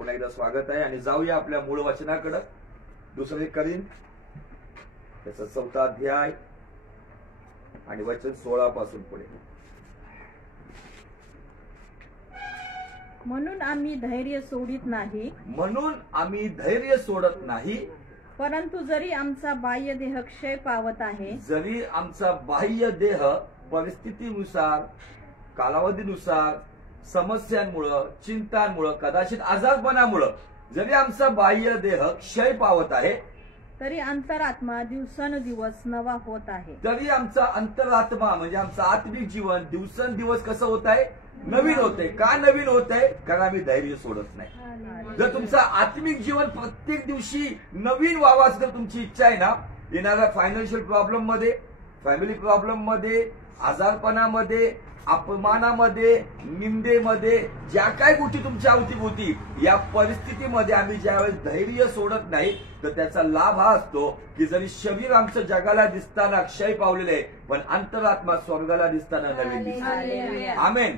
पुन्हा एकदा स्वागत आहे आणि जाऊया आपल्या मूळ वचनाकडे. दुसरे करीन त्याचा 4था अध्याय आणि वचन 16 पासून पुढे. म्हणून आम्ही धैर्य सोडित नाही, म्हणून आम्ही धैर्य सोडत नाही, परंतु जरी आमचा बाह्य देह क्षय पावत आहे, जरी आमचा बाह्य देह परिस्थितीनुसार, कालावधीनुसार, समस्यांमुळं, चिंतांमुळं, कदाचित आजारपणामुळं जरी आमचा बाह्य देह क्षय पावत आहे, तरी अंतरात्मा दिवसेंदिवस नवा होत आहे. तरी आमचा अंतरात्मा म्हणजे आमचं आत्मिक जीवन दिवसेंदिवस कसं होत आहे? नवीन होते. का नवीन होत आहे? कारण आम्ही धैर्य सोडत नाही. जर तुमचं आत्मिक जीवन प्रत्येक दिवशी नवीन व्हावं असं जर तुमची इच्छा आहे ना, येणाऱ्या फायनान्शियल प्रॉब्लेम मध्ये, फॅमिली प्रॉब्लेम मध्ये, आजारपणामध्ये, अपमानामध्ये, निंदेमध्ये, ज्या काय गोष्टी तुमच्या अवतीभोवती, या परिस्थितीमध्ये आम्ही ज्यावेळेस धैर्य सोडत नाही तर त्याचा लाभ हा असतो की जरी शरीर आमचं जगाला दिसताना क्षय पावलेलं आहे, पण अंतरात्मा स्वर्गाला दिसताना नवीन दिसते. आमेन.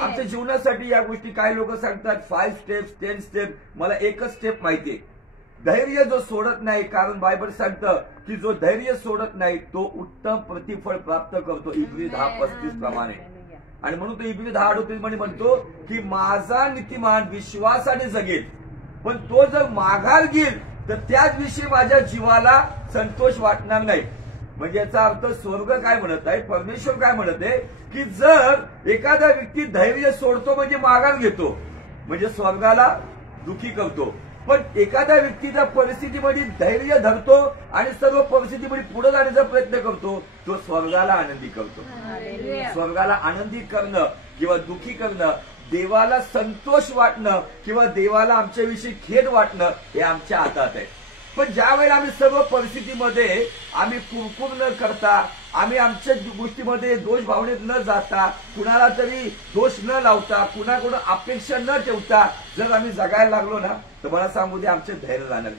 आमच्या जीवनासाठी या गोष्टी काही लोक सांगतात 5 स्टेप्स, 10 स्टेप. मला एकच स्टेप माहितीये, धैर्य जो सोडत नाही. कारण बायबल सांगतं की जो धैर्य सोडत नाही तो उत्तम प्रतिफळ प्राप्त करतो, इब्री 10:35 प्रमाणे. आणि म्हणून तो इब्री 10:38 मध्ये म्हणतो की माझा नीतिमान विश्वासाने जगेल, पण तो जर माघार घेईल तर त्याच विषयी माझ्या जीवाला संतोष वाटणार नाही. म्हणजे याचा अर्थ स्वर्ग काय म्हणत आहे, परमेश्वर काय म्हणत आहे की जर एखादा व्यक्ती धैर्य सोडतो म्हणजे माघार घेतो, म्हणजे स्वर्गाला दुखी करतो, पण एखाद्या व्यक्तीच्या परिस्थितीमध्ये धैर्य धरतो आणि सर्व परिस्थितीमध्ये पुढे जाण्याचा प्रयत्न करतो, तो स्वर्गाला आनंदी करतो. स्वर्गाला आनंदी करणं किंवा दुखी करणं, देवाला संतोष वाटणं किंवा देवाला आमच्याविषयी खेद वाटणं हे आमच्या हातात आहे. पण ज्या वेळेला आम्ही सर्व परिस्थितीमध्ये आम्ही कुरकुर न करता, आम्ही आमच्या गोष्टीमध्ये दोष भावनेत न जाता, कुणाला तरी दोष न लावता, कुणाकडून अपेक्षा न ठेवता जर आम्ही जगायला लागलो ना, तर मला सांगू दे आमचे धैर्य राहणार.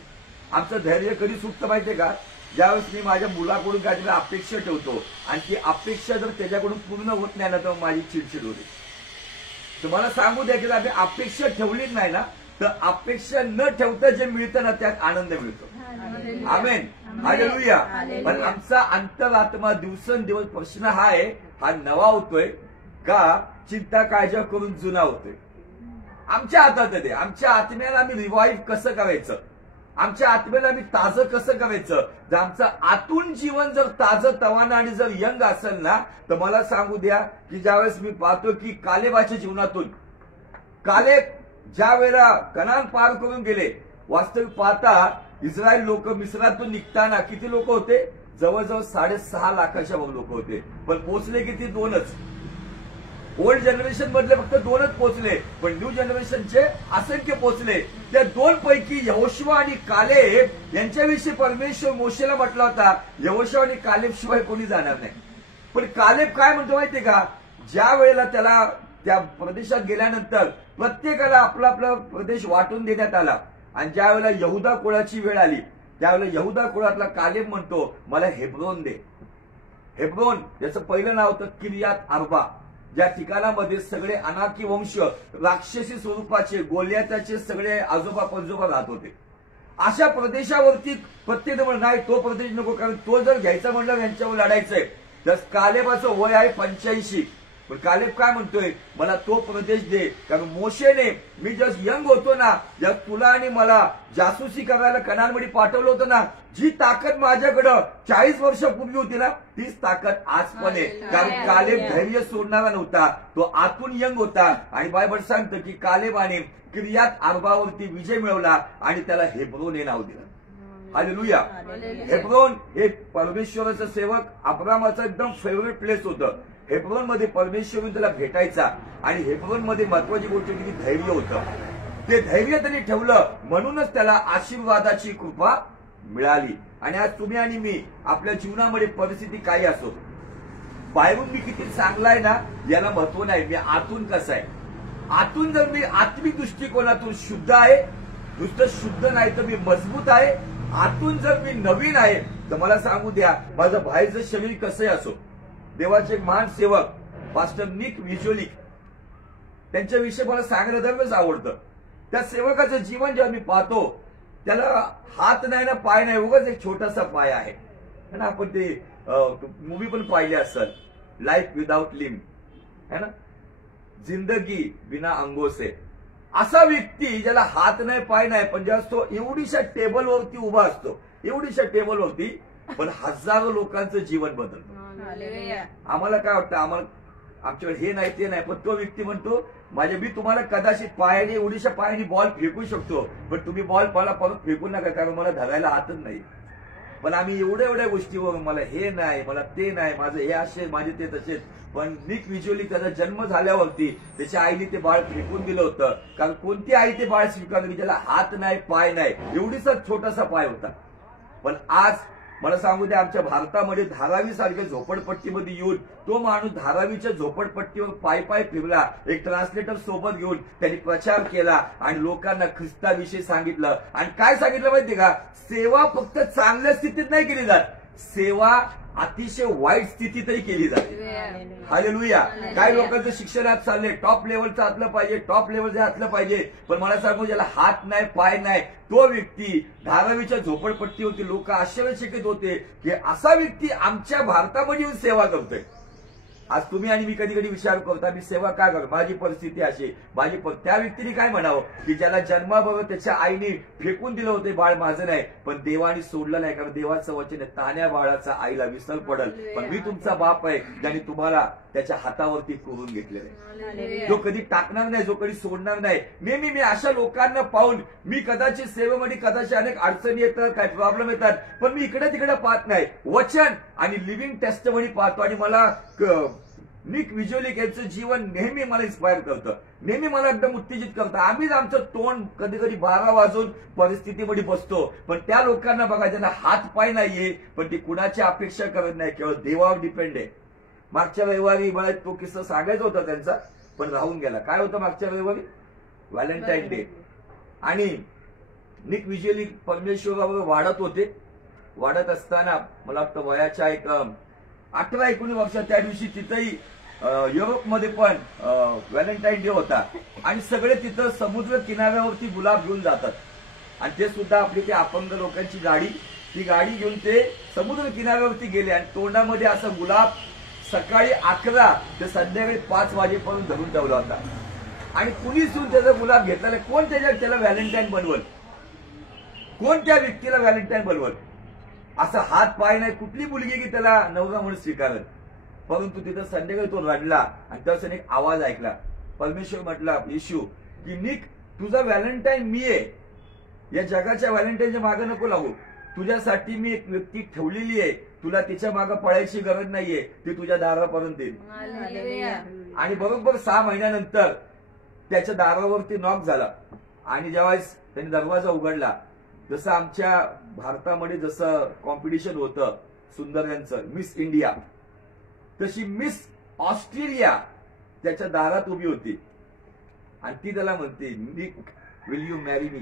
आमचं धैर्य कधी सुटतं माहितीये का? ज्यावेळेस मी माझ्या मुलाकडून काहीतरी अपेक्षा ठेवतो आणि ती अपेक्षा जर त्याच्याकडून पूर्ण होत नाही ना, तर माझी चिडचिड होते. तुम्हाला सांगू द्या की आम्ही अपेक्षा ठेवलीच नाही ना, तर अपेक्षा न ठेवता जे मिळतं ना त्यात आनंद मिळतो. आमेन. हालेलुया. पण आमचा अंतरात्मा दिवसेंदिवस प्रश्न हा आहे, हा नवा होतोय का चिंता काळजी करून जुना होतोय? आमच्या हातात आहे. आमच्या आत्म्याला आम्ही रिवाईव्ह कसं करायचं, आमच्या आत्म्याला आम्ही ताजं कसं करायचं? जर आमचं आतून जीवन जर ताजं तवानं आणि जर यंग असेल ना, तर मला सांगू द्या की ज्यावेळेस मी पाहतो की कालेबाच्या जीवनातून, कालेब ज्या वेळेला कनान पार करून गेले, वास्तविक पाहता इस्रायल लोक मिस्रातून निघताना किती लोक होते? जवळजवळ 6.5 लाखाच्या लोक होते, पण पोचले किती? 2च. ओल्ड जनरेशन मधले फक्त 2च पोचले, पण न्यू जनरेशनचे असंख्य पोचले. त्या 2 पैकी यहोशुआ आणि कालेब यांच्याविषयी परमेश्वर मोशेला म्हटला होता, यहोशुआ आणि कालेब शिवाय कोणी जाणार नाही. पण कालेब काय म्हणतो माहितीये का? ज्या वेळेला त्याला त्या प्रदेशात गेल्यानंतर प्रत्येकाला आपला आपला प्रदेश वाटून देण्यात आला आणि ज्या वेळेला यहुदा कुळाची वेळ आली, त्यावेळेला यहुदा कुळातला कालेब म्हणतो मला हेब्रोन दे. हेब्रोन याचं पहिलं नाव होतं किर्यात आर्बा, ज्या ठिकाणामध्ये सगळे अनाकी वंश, राक्षसी स्वरूपाचे, गोल्याताचे सगळे आजोबा पंजोबा राहत होते. अशा प्रदेशावरती प्रत्येक नाही तो प्रदेश नको, कारण तो जर घ्यायचा म्हणलं यांच्यावर लढायचंय. तर कालेबाचं वय आहे 85. पण कालेब काय म्हणतोय, मला तो प्रदेश दे. कारण मोशेने मी जस्ट यंग होतो ना, जर तुला आणि मला जासूसी करायला कनानमध्ये पाठवलं होतं ना, जी ताकद माझ्याकडं 40 वर्षापूर्वी होती ना, तीच ताकद आज पण आहे. कारण कालेब धैर्य सोडणारा नव्हता, तो आतून यंग होता. आणि बायबल सांगतं की कालेबाने किर्यात आर्बावरती विजय मिळवला आणि त्याला हेब्रोन हे नाव दिलं. हालेलुया. हेब्रोन हे परमेश्वराचं सेवक अब्रामाचं एकदम फेवरेट प्लेस होतं. हेब्रोन मध्ये परमेश्वर त्याला भेटायचा आणि हेब्रोन मध्ये महत्वाची गोष्ट होती की धैर्य होतं. ते धैर्य त्यांनी ठेवलं, म्हणूनच त्याला आशीर्वादाची कृपा मिळाली. आणि आज तुम्ही आणि मी आपल्या जीवनामध्ये परिस्थिती काही असो, बाहेरून मी किती चांगला आहे ना याला महत्व नाही, मी आतून कसं आहे. आतून जर मी आत्मिक दृष्टिकोनातून शुद्ध आहे, नुसतं शुद्ध नाही तर मी मजबूत आहे. आतून जर मी नवीन आहे तर मला सांगू द्या माझं बाहेरचं शरीर कसंही असो. देवाचे एक महान सेवक पास्टर निक व्हिज्युअलिक, त्यांच्याविषयी मला सांगायला दरवेळेस आवडतं. त्या सेवकाचं जीवन जेव्हा मी पाहतो, त्याला हात नाही ना पाय नाही, उगाच एक छोटासा पाय आहे. है ना, आपण ते मूवी पण पाहिले असेल, लाईफ विदाउट लिम्ब, है ना, जिंदगी बिना अंगो से. असा व्यक्ती ज्याला हात नाही पाय नाही, पण जेव्हा तो एवढीशा टेबलवरती उभा असतो, एवढीशा टेबलवरती, पण हजारो लोकांचं जीवन बदलतो. आम्हाला काय वाटतं, आम्हाला आमच्याकडे हे नाही ते नाही, पण तो व्यक्ती म्हणतो मी तुम्हाला कदाचित पायाने एवढीशा पायाने बॉल फेकू शकतो, पण तुम्ही बॉल मला परत फेकू नका, कारण मला धरायला हातच नाही. पण आम्ही एवढ्या गोष्टीवर, मला हे नाही, मला ते नाही, माझं हे असे, माझे ते तसेच. पण निक व्हिज्युअली त्याचा जन्म झाल्यावरती त्याच्या आईने ते बाळ फेकून दिलं होतं, कारण कोणती आई ते बाळ स्वीकारलं की ज्याला हात नाही पाय नाही, एवढीसा छोटासा पाय होता. पण आज मला सांगू द्या, आमच्या भारतामध्ये धारावी सारख्या झोपडपट्टीमध्ये येऊन तो माणूस धारावीच्या झोपडपट्टीवर पाय फिरला, एक ट्रान्सलेटर सोबत घेऊन त्यांनी प्रचार केला आणि लोकांना ख्रिस्ताविषयी सांगितलं. आणि काय सांगितलं माहितीये का, सेवा फक्त चांगल्या स्थितीत नाही केली जात, सेवा अतिशय वाईट स्थितीतही केली जाते. हालेलुया. काही लोकांचं शिक्षणात चाललंय, टॉप लेवलचं असलं पाहिजे, टॉप लेवलचं असलं पाहिजे, पण मला सांगू, ज्याला हात नाही पाय नाही, तो व्यक्ती धारावीच्या झोपडपट्टीवरती लोक आश्चर्यचकित होते की असा व्यक्ती आमच्या भारतामध्ये येऊन सेवा करतोय. आज तुम्ही आणि मी कधी कधी विचार करता, मी सेवा काय करतो, माझी परिस्थिती अशी, त्या व्यक्तीने काय म्हणावं की ज्याला जन्माबरोबर त्याच्या आईने फेकून दिलं होतं बाळ माझं नाही, पण देवाने सोडलं नाही, कारण देवाचं वचन आहे, तान्या बाळाचा आईला विसर पडल, पण मी तुमचा बाप आहे ज्याने तुम्हाला त्याच्या हातावरती करून घेतलेलं आहे, जो कधी टाकणार नाही, जो कधी सोडणार नाही. नेहमी मी अशा लोकांना पाहून, मी कदाचित सेवेमध्ये कदाचित अनेक अडचणी येतात, काय प्रॉब्लेम येतात, पण मी इकडे तिकडे पाहत नाही, वचन आणि लिव्हिंग टेस्टमनी पाहतो. आणि मला निक व्हिज्युअली यांचं जीवन नेहमी मला इन्स्पायर करतं, नेहमी मला एकदम उत्तेजित करतं. आम्हीच आमचं तोंड कधी कधी 12 वाजून परिस्थितीमध्ये बसतो, पण त्या लोकांना बघा ज्यांना हात पाय नाहीये, पण ती कुणाची अपेक्षा करत नाही, केवळ देवावर डिपेंड आहे. मागच्या रविवारी मला तो किस्सा सांगायचा होता त्यांचा, पण राहून गेला. काय होतं मागच्या रविवारी? Valentine day. आणि निक व्हिज्युअली परमेश्वरावर वाढत होते. वाढत असताना मला वाटतं वयाच्या एक 18-19 वर्ष, त्या दिवशी तिथंही युरोपमध्ये पण व्हॅलेंटाईन डे होता आणि सगळे तिथं समुद्र किनाऱ्यावरती गुलाब घेऊन जातात. आणि ते सुद्धा आपली ते अपंग लोकांची गाडी, ती गाडी घेऊन ते समुद्र किनाऱ्यावरती गेले आणि तोंडामध्ये असं गुलाब सकाळी 11 ते संध्याकाळी 5 वाजेपर्यंत धरून ठेवला होता. आणि कुणीच येऊन त्याचा गुलाब घेतला नाही. कोण त्याला व्हॅलेंटाईन बनवल, कोण त्या व्यक्तीला व्हॅलेंटाईन बनवल? असं हात पाय नाही, कुठली मुलगी की त्याला नवरा म्हणून स्वीकारत. परंतु तिथं संध्याकाळी तो रडला आणि त्याचा एक आवाज ऐकला. परमेश्वर म्हटला, येशू की निक, तुझा व्हॅलेंटाईन मी आहे, या जगाच्या व्हॅलेंटाईनच्या मागे नको लागू, तुझ्यासाठी मी एक व्यक्ती ठेवलेली आहे, तुला तिच्या मागे पळायची गरज नाहीये, ती तुझ्या दारापर्यंत येईल. आणि बरोबर 6 महिन्यानंतर त्याच्या दारावरती नॉक झाला आणि जेव्हा त्यांनी दरवाजा उघडला, जसं आमच्या भारतामध्ये जसं कॉम्पिटिशन होतं सुंदर्यांचं, मिस इंडिया, तशी मिस ऑस्ट्रेलिया त्याच्या दारात उभी होती आणि ती त्याला म्हणते, निक विल यू मॅरी मी?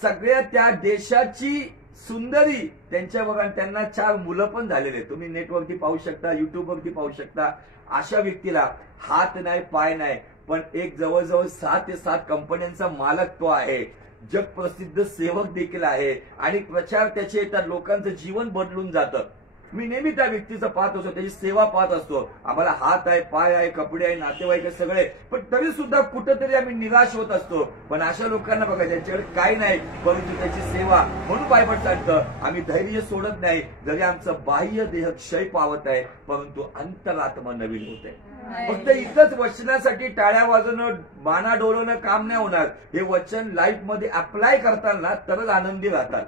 सगळ्या त्या देशाची सुंदरी त्यांच्या बघा, त्यांना 4 मुलं पण झालेले, तुम्ही नेटवरती पाहू शकता, युट्यूबवरती पाहू शकता. अशा व्यक्तीला हात नाही पाय नाही, पण एक जवळजवळ 6 ते 7 कंपन्यांचा मालक तो आहे, जगप्रसिद्ध सेवक देखील आहे आणि प्रचार त्याचे येतात, लोकांचं जीवन बदलून जातं. मी नेहमी त्या व्यक्तीचं पाहत असतो, त्याची सेवा पाहत असतो. आम्हाला हात आहे, पाय आहे, कपडे आहे, नातेवाईक आहे सगळे, पण तरी सुद्धा कुठेतरी आम्ही निराश होत असतो. पण अशा लोकांना बघा ज्यांच्याकडे काही नाही, परंतु त्याची सेवा, म्हणून बायबल सांगतं, आम्ही धैर्य सोडत नाही, जरी आमचं बाह्य देह क्षय पावत आहे, परंतु अंतरात्मा नवीन होत आहे. फक्त इथंच वचनासाठी टाळ्या वाजवणं, बाणा डोलवणं काम नाही होणार. हे वचन लाईफ मध्ये अप्लाय करताना तरच आनंदी राहतात.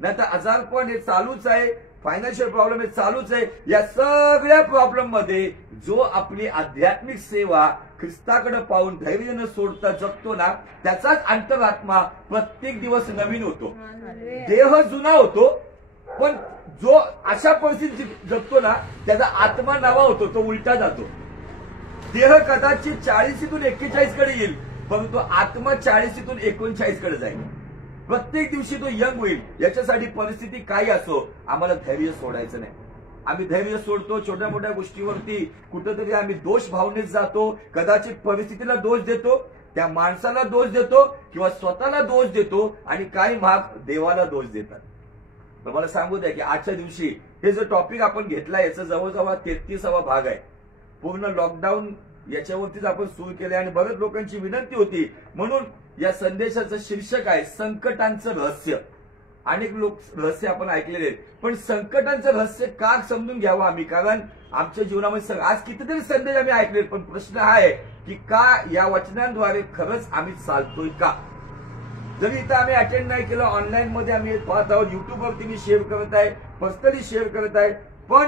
नाही तर आजारपण हे चालूच आहे, फायनान्शियल प्रॉब्लेम हे चालूच आहे. या सगळ्या प्रॉब्लेम मध्ये जो आपली आध्यात्मिक सेवा ख्रिस्ताकडे पाहून धैर्य न सोडता जगतो ना, त्याचाच अंतरात्मा प्रत्येक दिवस नवीन होतो. देह जुना होतो, पण जो अशा परिस्थितीत जगतो ना, त्याचा आत्मा नवा होतो, तो उलटा जातो. देह कदाचित 40तून 41 कडे येईल, परंतु आत्मा 40तून 39 कडे जाईल. प्रत्येक दिवशी तो यंग होईल. याच्यासाठी परिस्थिती काही असो, आम्हाला धैर्य सोडायचं नाही. आम्ही धैर्य सोडतो छोट्या मोठ्या गोष्टीवरती, कुठेतरी आम्ही दोष भावनेत जातो, कदाचित परिस्थितीला दोष देतो. त्या माणसाला दोष देतो किंवा स्वतःला दोष देतो आणि काही भाग देवाला दोष देतात. तर मला सांगू द्या की आजच्या दिवशी हे जो टॉपिक आपण घेतला याचा जवळजवळ 33वा भाग आहे. पूर्ण लॉकडाऊन याच्यावरतीच आपण सुरू केले आणि बरेच लोकांची विनंती होती, म्हणून या संदेशाचं शीर्षक आहे संकटांचं रहस्य. अनेक लोक रहस्य आपण ऐकलेले आहेत, पण संकटांचं रहस्य का समजून घ्यावं आम्ही, कारण आमच्या जीवनामध्ये आज कितीतरी संदेश आम्ही ऐकले, पण प्रश्न हा आहे की का या वचनांद्वारे खरंच आम्ही चालतोय का. जरी इथं आम्ही अटेंड नाही केलं, ऑनलाईन मध्ये आम्ही पाहत आहोत, युट्यूबवरती मी शेअर करत आहे, पर्सनली शेअर करत आहे, पण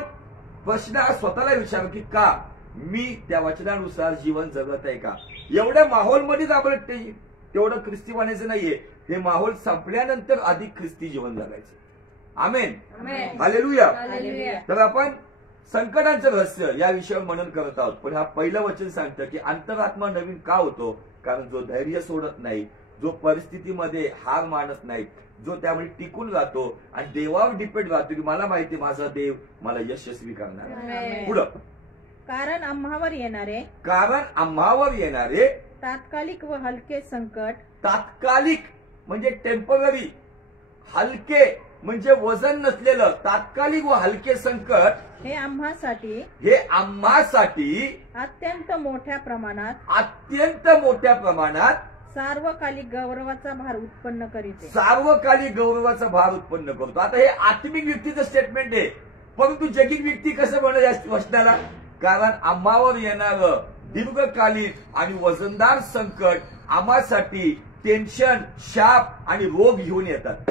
प्रश्न हा स्वतःला विचार की का मी त्या वचनानुसार जीवन जगत आहे का. एवढ्या माहोलमध्येच आपण तेवढं ख्रिस्ती बनायचं नाहीये, हे माहोल संपल्यानंतर अधिक ख्रिस्ती जीवन जगायचं. आमेन, हालेलुया. तर आपण संकटांचं रहस्य या विषयावर मनन करत आहोत, पण हा पहिलं वचन सांगतं की अंतरात्मा नवीन का होतो, कारण जो धैर्य सोडत नाही, जो परिस्थितीमध्ये हार मानत नाही, जो त्यामुळे टिकून राहतो आणि देवावर डिपेंड राहतो की मला माहिती माझा देव मला यशस्वी करणार. पुढं कारण आम्हावर येणारे तात्कालिक व हलके संकट, तात्कालिक म्हणजे टेम्पररी, हलके म्हणजे वजन नसलेलं, तात्कालिक व हलके संकट हे आम्हासाठी अत्यंत मोठ्या प्रमाणात सार्वकालिक गौरवाचा भार उत्पन्न करीत, सार्वकालिक गौरवाचा भार उत्पन्न करतो. आता हे आत्मिक व्यक्तीचं स्टेटमेंट आहे, परंतु जगिक व्यक्ती कसं म्हणत वचनाला, कारण आम्हावर येणारं दीर्घकालीन आणि वजनदार संकट आम्हासाठी टेन्शन, शाप आणि रोग घेऊन येतात.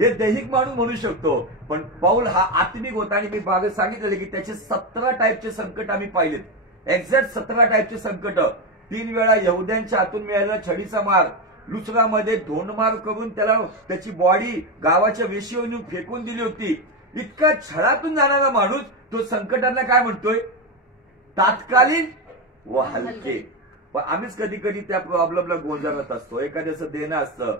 हे दैहिक माणूस म्हणू शकतो, पण पौल हा आत्मिक होता आणि मी मागे सांगितलेले की त्याचे 17 टाईपचे संकट आम्ही पाहिलेत. एक्झॅक्ट 17 टाईपचे संकट. 3 वेळा यहुद्यांच्या हातून मिळालेला छडीचा मार, लुचरामध्ये धोंडमार करून त्याची बॉडी गावाच्या वेशीवर नेऊन फेकून दिली होती. इतका छळातून जाणारा माणूस तो संकटांना काय म्हणतोय, तात्कालीन व हलके. पण आम्हीच कधी कधी त्या प्रॉब्लेमला गोंजारत असतो. एखाद्याचं देणं असतं,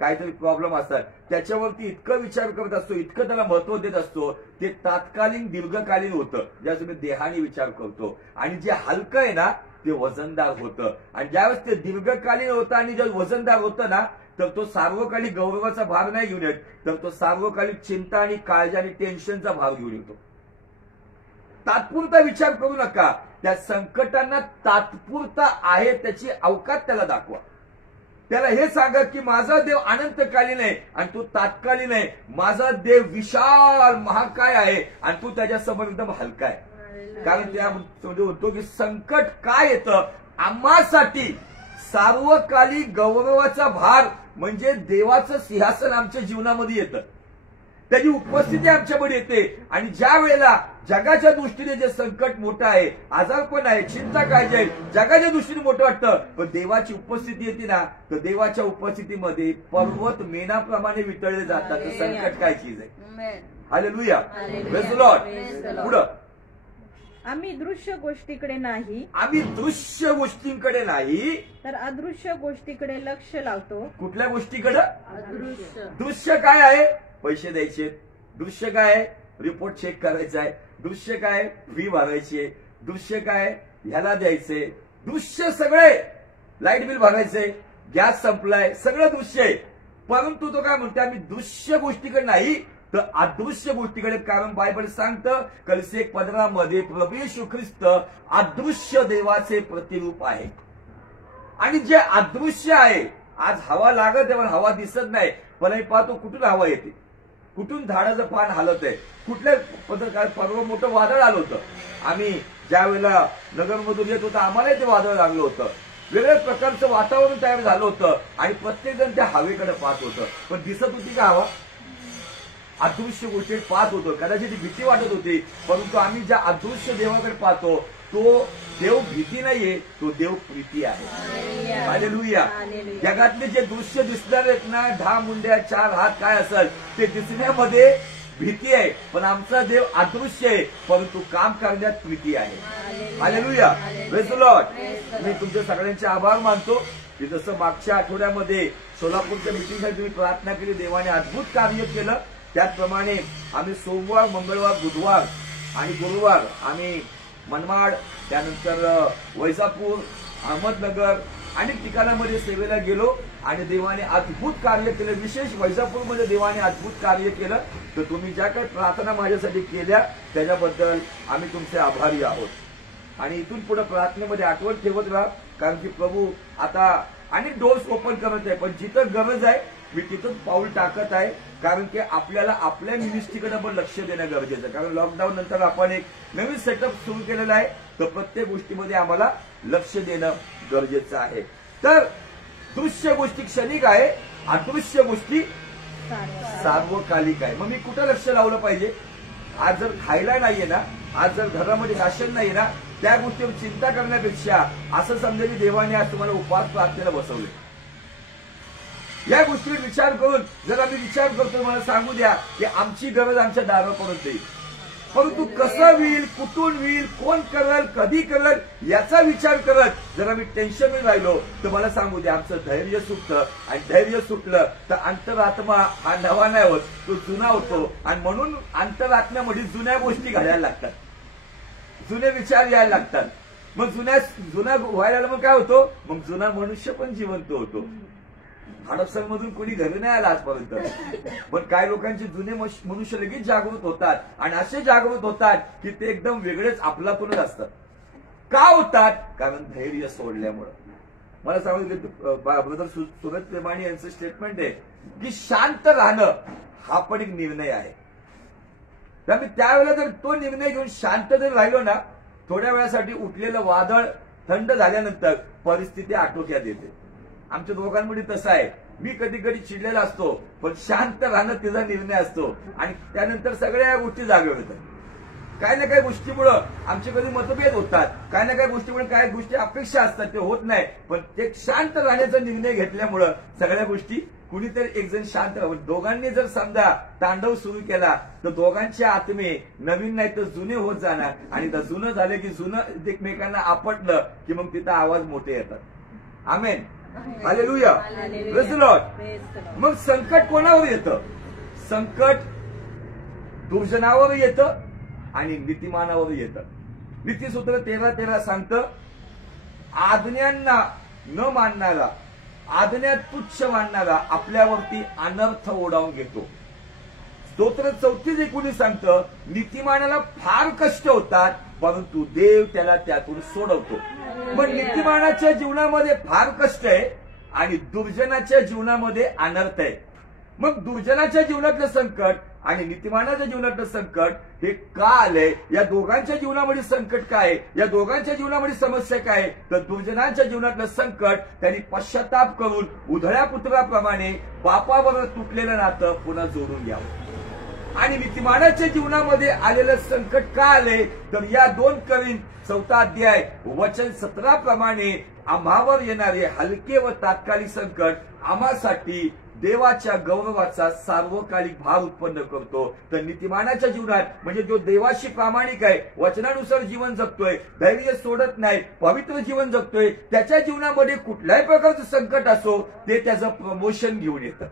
काहीतरी प्रॉब्लेम असतात, त्याच्यावरती इतकं विचार करत असतो, इतकं त्याला महत्व देत असतो, ते तात्कालीन दीर्घकालीन होतं, ज्याचं मी देहाने विचार करतो. आणि जे हलकं आहे ना ते वजनदार होतं. आणि ज्यावेळेस ते दीर्घकालीन होतं आणि जे वजनदार होतं ना, तर तो सार्वकालिक गौरवाचा भाग नाही घेऊन येत, तर तो सार्वकालिक चिंता आणि काळजी आणि टेन्शनचा भाग घेऊन येतो. तात्पुरता विचार करू नका, त्या संकटांना तात्पुरता आहे त्याची अवकात त्याला दाखवा. त्याला हे सांगा की माझा देव अनंतकालीन आहे आणि तू तात्कालीन आहे. माझा देव विशाल महाकाय आहे आणि तू त्याच्यासमोर एकदम हलका आहे. कारण त्यामध्ये होतो की संकट काय येतं आम्हासाठी, सार्वकालिक गौरवाचा भार म्हणजे देवाचं सिंहासन आमच्या जीवनामध्ये येतं, त्याची उपस्थिती आमच्यामध्ये येते. आणि ज्या वेळेला जगाच्या दृष्टीने जे संकट मोठं आहे, आजारपण आहे, चिंता काळजी आहे, जगाच्या दृष्टीने मोठं वाटतं, पण देवाची उपस्थिती येते ना, तर देवाच्या उपस्थितीमध्ये पर्वत मेणाप्रमाणे वितळले जातात. तर संकट काय चीज आहे. Hallelujah, praise the Lord. पुढं आम्ही दृश्य गोष्टीकडे नाही तर अदृश्य गोष्टीकडे लक्ष लावतो. कुठल्या गोष्टीकडे. दृश्य काय आहे, पैसे द्यायचे. दृश्य काय, रिपोर्ट चेक करायचा आहे. दृश्य काय, फी भरायची आहे. दृश्य काय, ह्याला द्यायचे. दृश्य सगळे, लाईट बिल भरायचे, गॅस संपलाय, सगळं दृश्य आहे. परंतु तो काय म्हणतो, आम्ही दृश्य गोष्टीकडे नाही तर अदृश्य गोष्टीकडे. कारण बायबल सांगतं कलसी 1:15 मध्ये प्रभू येशू ख्रिस्त अदृश्य देवाचे प्रतिरूप आहे. आणि जे अदृश्य आहे, आज हवा लागत आहे पण हवा दिसत नाही, पण आम्ही पाहतो कुठून हवा येते, कुठून झाडाचं पान हालत आहे, कुठल्या पत्रकार परवा मोठं वादळ आलं होतं. आम्ही ज्या वेळेला नगरमधून येत होतो आम्हालाही ते वादळ लागलं होतं. वेगळ्या प्रकारचं वातावरण तयार झालं होतं आणि प्रत्येक जण त्या हवेकडे पाहत होतं, पण दिसत होती का हवा. अदृश्य गोष्टी पाहत होतो, कदाचित ती भीती वाटत होती, परंतु आम्ही ज्या अदृश्य देवाकडे पाहतो तो देव भीती नाहीये, तो देव प्रीती आहे. हालेलुया. जगातले जे दृश्य दिसणार आहेत ना, 10 मुंड्या 4 हात काय असेल ते दिसण्यामध्ये भीती आहे, पण आमचा देव अदृश्य आहे परंतु काम करण्यात प्रीती आहे. Hallelujah, praise the lord. मी तुमच्या सगळ्यांचे आभार मानतो की जसं मागच्या आठवड्यामध्ये सोलापूरच्या मिटिंगसाठी तुम्ही प्रार्थना केली, देवाने अद्भुत कार्य केलं. त्याचप्रमाणे आम्ही सोमवार, मंगळवार, बुधवार आणि गुरुवार आम्ही मनमाड, त्यानंतर वैजापूर, अहमदनगर, अनेक ठिकाणामध्ये सेवेला गेलो आणि देवाने अद्भुत कार्य केलं. विशेष वैजापूरमध्ये देवाने अद्भुत कार्य केलं. तर तुम्ही ज्या काही प्रार्थना माझ्यासाठी केल्या त्याच्याबद्दल आम्ही तुमचे आभारी आहोत. आणि इथून पुढे प्रार्थनेमध्ये आठवण ठेवत राहा, कारण की प्रभू आता अनेक डोर्स ओपन करत आहे, पण जिथं गरज आहे मी तिथंच पाऊल टाकत आहे. कारण की आपल्याला आपल्या मिनिस्ट्रीकडे पण लक्ष देणं गरजेचं आहे. कारण लॉकडाऊन नंतर आपण एक नवीन सेटअप सुरू केलेला आहे, तर प्रत्येक गोष्टीमध्ये आम्हाला लक्ष देणं गरजेचं आहे. तर दृश्य गोष्टी क्षणिक आहे, अदृश्य गोष्टी सार्वकालिक आहे. मग मी कुठं लक्ष लावलं पाहिजे? आज जर खायला नाहीये ना, आज जर घरामध्ये राशन नाहीये ना, त्या गोष्टीवर चिंता करण्यापेक्षा असं समजा की देवाने आज तुम्हाला उपवास प्रार्थनेला बसवले. या गोष्टीवर विचार करून जर आम्ही विचार करतो, मला सांगू द्या की आमची गरज आमच्या दारापर्यंत येईल. परंतु कसं होईल, कुठून होईल, कोण करेल, कधी करेल याचा विचार करत जर आम्ही टेन्शन राहिलो तर मला सांगू द्या आमचं धैर्य सुटतं. आणि धैर्य सुटलं तर अंतरात्मा हा नवा नाही होत, तो जुना होतो. आणि म्हणून अंतरात्म्यामध्ये जुन्या गोष्टी घडायला लागतात, जुने विचार यायला लागतात. मग जुना व्हायला मग काय होतो? मग जुना मनुष्य पण जिवंत होतो. हडपसरमधून कोणी घरी नाही आला आजपर्यंत, पण काही लोकांचे जुने मनुष्य लगेच जागृत होतात. आणि असे जागृत होतात की ते एकदम वेगळेच आपलातूनच असतात. का होतात? कारण धैर्य सोडल्यामुळं. मला सांगितलं ब्रदर सुरत प्रेमाणी यांचं स्टेटमेंट आहे की शांत राहणं हा पण एक निर्णय आहे. त्यामुळे त्यावेळेला जर तो निर्णय घेऊन शांत जर राहिलो ना, थोड्या वेळासाठी उठलेलं वादळ थंड झाल्यानंतर परिस्थिती आटोक्यात येते. आमच्या दोघांमध्ये तसं आहे. मी कधी कधी चिडलेला असतो, पण शांत राहणं तिचा निर्णय असतो. आणि त्यानंतर सगळ्या गोष्टी जागे होतात. काही ना काही गोष्टीमुळं आमचे कधी मतभेद होतात, काही ना काही गोष्टीमुळे काही गोष्टी अपेक्षा असतात, ते होत नाही. पण ते शांत राहण्याचा निर्णय घेतल्यामुळं सगळ्या गोष्टी कुणीतरी एक जण शांत राहावं. दोघांनी जर समजा तांडव सुरू केला तर दोघांचे आत्मे नवीन नाही तर जुने होत जाणार. आणि जुनं झालं की जुनं एकमेकांना आपटलं की मग तिथं आवाज मोठे येतात. आमेन, हालेलुया, प्रेज द लॉर्ड. मग संकट कोणावर येतं? संकट दुर्जनावर येतं आणि नीतिमानावर येतं. नीतिसूत्र 13:13 सांगतं, आज्ञांना न मानणारा, आज्ञा तुच्छ मानणारा आपल्यावरती अनर्थ ओढावून घेतो. स्तोत्र 34:19 सांगतं, नीतिमानाला फार कष्ट होतात परंतु देव त्याला त्यातून सोडवतो. मग नीतिमानाच्या जीवनामध्ये फार कष्ट आहे आणि दुर्जनाच्या जीवनामध्ये अनर्थ आहे. मग दुर्जनाच्या जीवनातलं संकट आणि नीतिमानाच्या जीवनातलं संकट हे का आलंय? या दोघांच्या जीवनामध्ये संकट काय? या दोघांच्या जीवनामध्ये समस्या काय? तर दुर्जनाच्या जीवनातलं संकट त्यांनी पश्चाताप करून उधळ्या पुत्राप्रमाणे बापाबरोबर तुटलेलं नातं पुन्हा जोडून घ्यावं. आणि नीतिमानाच्या जीवनामध्ये आलेलं संकट का आले? तर या 2 करीन 4 अध्याय वचन 17 प्रमाणे आम्हावर येणारे हलके व तात्कालिक संकट आम्हासाठी देवाच्या गौरवाचा सार्वकालिक भार उत्पन्न करतो. तर नीतिमानाच्या जीवनात म्हणजे जो देवाशी प्रामाणिक आहे, वचनानुसार जीवन जगतोय, धैर्य सोडत नाही, पवित्र जीवन जगतोय, त्याच्या जीवनामध्ये कुठल्याही प्रकारचं संकट असो ते त्याचं प्रमोशन घेऊन येतं.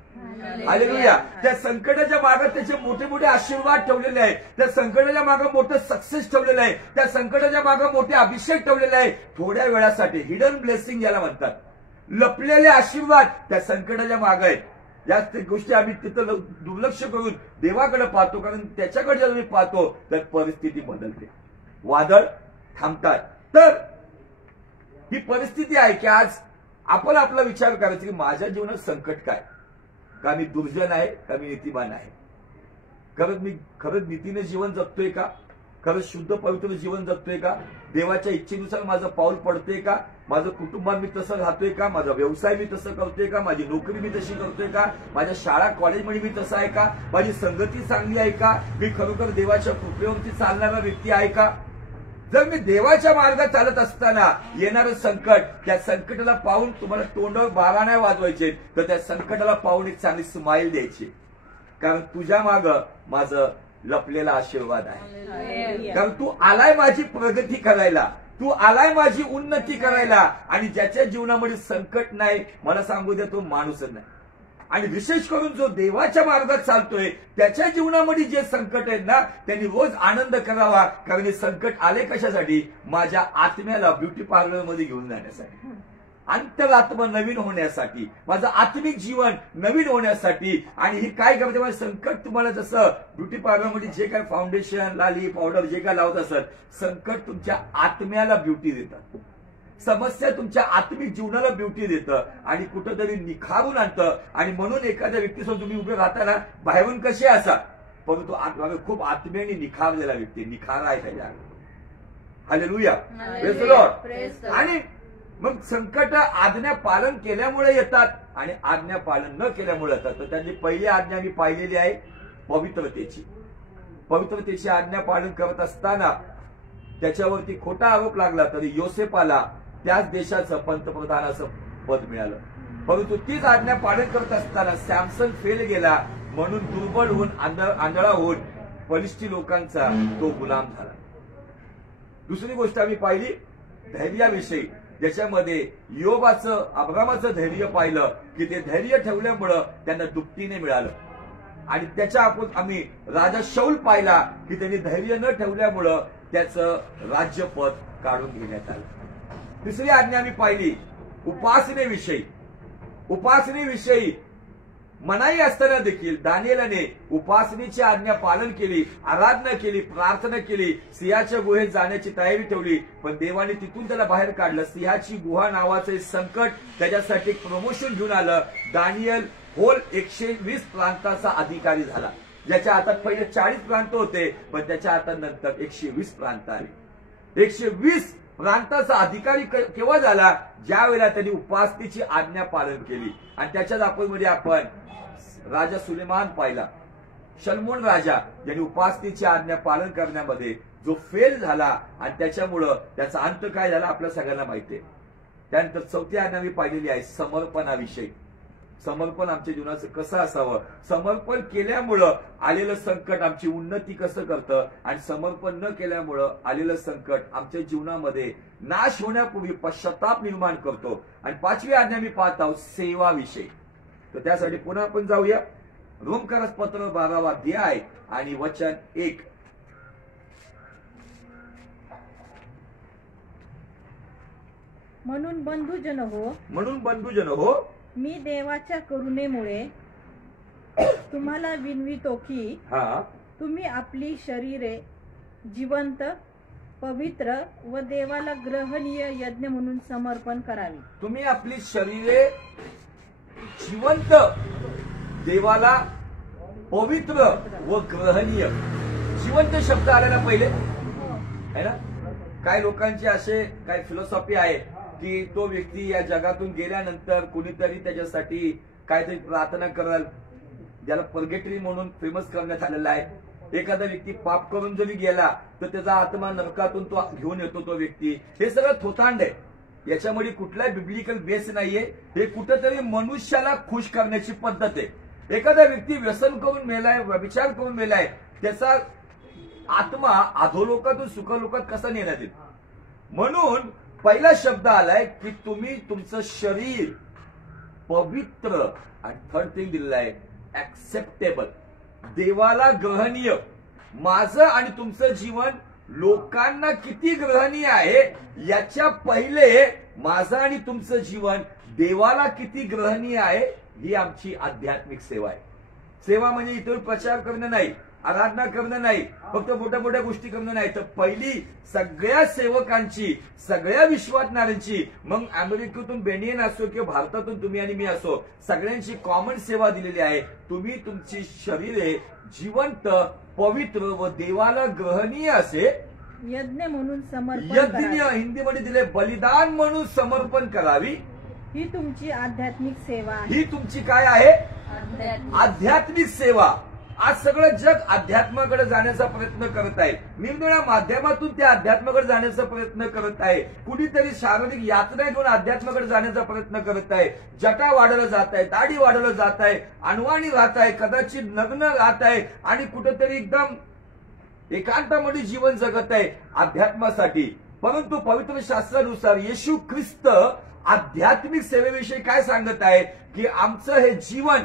हालेलुया. त्या संकटाच्या मागे त्याचे मोठे मोठे आशीर्वाद ठेवलेले आहेत, त्या संकटाच्या मागे मोठं सक्सेस ठेवलेलं आहे, त्या संकटाच्या मागे मोठे अभिषेक ठेवलेले आहे. थोड्या वेळासाठी हिडन ब्लेसिंग याला म्हणतात. लपलेले आशीर्वाद त्या संकटाच्या मागे आहेत. जास्त गोष्टी आम्ही तिथं दुर्लक्ष करून देवाकडे पाहतो, कारण त्याच्याकडे जर मी पाहतो तर परिस्थिती बदलते, वादळ थांबतात. तर ही परिस्थिती आहे की आज आपण आपला विचार करायचा की माझ्या जीवनात संकट काय? का मी दुर्जन आहे, का मी नीतिमान आहे? खरंच नीतीने जीवन जगतोय का? खरंच शुद्ध पवित्र जीवन जगतोय का? देवाच्या इच्छेनुसार माझं पाऊल पडतंय का? माझं कुटुंबात मी तसं राहतोय का? माझा व्यवसाय मी तसं करतोय का? माझी नोकरी मी तशी करतोय का? माझ्या शाळा कॉलेजमध्ये मी तसं आहे का? माझी संगती चांगली आहे का? मी खरोखर देवाच्या कृपेवरती चालणारा व्यक्ती आहे का? जर मी देवाच्या मार्गात चालत असताना येणारं संकट, त्या संकटाला पाहून तुम्हाला तोंडावर बारा नाही वाजवायचे, तर त्या संकटाला पाहून एक चांगली स्माईल द्यायची. कारण तुझ्या मागं माझं लपलेला आशीर्वाद आहे. कारण तू आलाय माझी प्रगती करायला, तू आलाय माझी उन्नती करायला. आणि ज्याच्या जीवनामध्ये संकट नाही, मला सांगू द्या, तो माणूसच नाही. आणि विशेष करून जो देवाच्या मार्गात चालतोय त्याच्या जीवनामध्ये जे संकट आहेत ना, त्यांनी रोज आनंद करावा. कारण हे संकट आले कशासाठी? माझ्या आत्म्याला ब्युटी पार्लरमध्ये घेऊन जाण्यासाठी. अंतरात्मा नवीन होण्यासाठी, माझं आत्मिक जीवन नवीन होण्यासाठी. आणि ही काय करते, माझं संकट तुम्हाला जसं ब्युटी पार्लरमध्ये जे काय फाउंडेशन, लाली, पावडर जे काय लावत असत, संकट तुमच्या आत्म्याला ब्युटी देतात. समस्या तुमच्या आत्मिक जीवनाला ब्युटी देतं आणि कुठंतरी निखारून आणतं. आणि म्हणून एखाद्या व्यक्तीसमोर तुम्ही उभे राहताना बाहेरून कसे असा, परंतु खूप आत्म्याने निखारलेला व्यक्ती, निखार आहे त्याच्या. Hallelujah, praise the Lord. आणि मग संकट आज्ञा पालन केल्यामुळे येतात आणि आज्ञा पालन न केल्यामुळे येतात. तर त्यांची पहिली आज्ञा मी पाहिलेली आहे पवित्रतेची. पवित्रतेची आज्ञा पालन करत असताना त्याच्यावरती खोटा आरोप लागला तरी योसेफाला त्याच देशाचं पंतप्रधानाचं पद मिळालं. परंतु तीच आज्ञा पालन करत असताना सॅमसन फेल गेला म्हणून दुर्बल होऊन आंधळा होऊन बलिष्ठी लोकांचा तो गुलाम झाला. दुसरी गोष्ट आम्ही पाहिली धैर्याविषयी, ज्याच्यामध्ये योबाचं, अब्रामाचं धैर्य पाहिलं की ते धैर्य ठेवल्यामुळं त्यांना दुपटीने मिळालं. आणि त्याच्या आपण आम्ही राजा शौल पाहिला की त्यांनी धैर्य न ठेवल्यामुळं त्याचं राज्यपद काढून घेण्यात आलं. तिसरी आज्ञा आम्ही पाहिली उपासनेविषयी. उपासनेविषयी मनाई असताना देखील दानिएलाने उपासनेची आज्ञा पालन केली, आराधना केली, प्रार्थना केली, सिंहाच्या गुहेत जाण्याची तयारी ठेवली. पण देवाने तिथून त्याला बाहेर काढलं. सिंहाची गुहा नावाचं संकट त्याच्यासाठी एक प्रमोशन घेऊन आलं. दानिएल होल 120 प्रांताचा अधिकारी झाला. ज्याच्या हातात पहिले 40 प्रांत होते, पण त्याच्या हातात नंतर 120 प्रांत आले. 120 प्रांताचा अधिकारी केव्हा झाला, ज्या वेळेला त्यांनी उपासनेची आज्ञा पालन केली. आणि त्याच्याच आपण राजा सुलेमान पाहिला, शल्मोन राजा, ज्यांनी उपासनेची आज्ञा पालन करण्यामध्ये जो फेल झाला आणि त्याच्यामुळं त्याचा अंत काय झाला आपल्या सगळ्यांना माहिती आहे. त्यानंतर चौथी आज्ञा मी पाहिलेली आहे समर्पणाविषयी. समर्पण आमच्या जीवनाचं कसं असावं, समर्पण केल्यामुळं आलेलं संकट आमची उन्नती कसं करतं आणि समर्पण न केल्यामुळं आलेलं संकट आमच्या जीवनामध्ये नाश होण्यापूर्वी पश्चाताप निर्माण करतो. आणि पाचवी आज्ञा मी पाहत आहोत सेवाविषयी. तर त्यासाठी पुन्हा आपण जाऊया रोमकारास पत्र 12वा अध्याय आणि वचन 1. म्हणून बंधुजन हो, मी देवाच्या करुणेमुळे तुम्हाला विनवितो की तुम्ही आपली शरीरे जिवंत, पवित्र व देवाला ग्रहणीय यज्ञ म्हणून समर्पण करावी. तुम्ही आपली शरीरे जिवंत, देवाला पवित्र व ग्रहणीय. जिवंत शब्द आलेला पहिले है ना. काही लोकांचे असे काही फिलॉसॉफी आहे की तो व्यक्ती या जगातून गेल्यानंतर कुणीतरी त्याच्यासाठी काहीतरी प्रार्थना कराल, ज्याला पर्गेटरी म्हणून फेमस करण्यात आलेला आहे. एखादा व्यक्ती पाप करून जरी गेला तर त्याचा आत्मा नरकातून तो घेऊन येतो तो व्यक्ती. हे सगळं थोतांड आहे, याच्यामध्ये कुठलाही बिब्लिकल बेस नाहीये. हे कुठेतरी मनुष्याला खुश करण्याची पद्धत आहे. एखादा व्यक्ती व्यसन करून मेलाय, व्यभिचार करून मेलाय, त्याचा आत्मा अधोलोकातून सुखलोकात कसा नेण्यात येईल. म्हणून पहिला शब्द आलाय की तुम्ही तुमचं शरीर पवित्र, आणि थर्ड थिंग दिलेलं आहे ऍक्सेप्टेबल, देवाला ग्रहणीय. माझं आणि तुमचं जीवन लोकांना किती ग्रहणीय आहे याच्या पहिले माझं आणि तुमचं जीवन देवाला किती ग्रहणीय आहे ही आमची आध्यात्मिक सेवा आहे. सेवा म्हणजे इतर प्रचार करणं नाही, आराधना करणं नाही, फक्त मोठ्या मोठ्या गोष्टी करणं नाही. तर पहिली सगळ्या सेवकांची, सगळ्या विश्वासणाऱ्यांची, मग अमेरिकेतून बेनियन असो किंवा भारतातून तुम्ही आणि मी असो, सगळ्यांची कॉमन सेवा दिलेली आहे. तुम्ही तुमची शरीरे जिवंत, पवित्र व देवाला ग्रहणीय असे यज्ञ म्हणून समर्पण यज्ञ, हिंदीमध्ये दिले बलिदान म्हणून समर्पण करावी. ही तुमची आध्यात्मिक सेवा आहे. ही तुमची काय आहे, आध्यात्मिक सेवा. आज सगळं जग अध्यात्माकडे जाण्याचा प्रयत्न करत आहे, निरनिराळ्या माध्यमातून त्या अध्यात्माकडे जाण्याचा प्रयत्न करत आहे. कुणीतरी शारीरिक यातना घेऊन अध्यात्माकडे जाण्याचा प्रयत्न करत आहे. जटा वाढवलं जात आहे, दाढी वाढवलं जात आहे, अनवाणी राहत आहे, कदाचित नग्न राहत आहे आणि कुठेतरी एकदम एकांतामध्ये जीवन जगत आहे अध्यात्मासाठी. परंतु पवित्र शास्त्रानुसार येशू ख्रिस्त आध्यात्मिक सेवेविषयी काय सांगत आहे की आमचं हे जीवन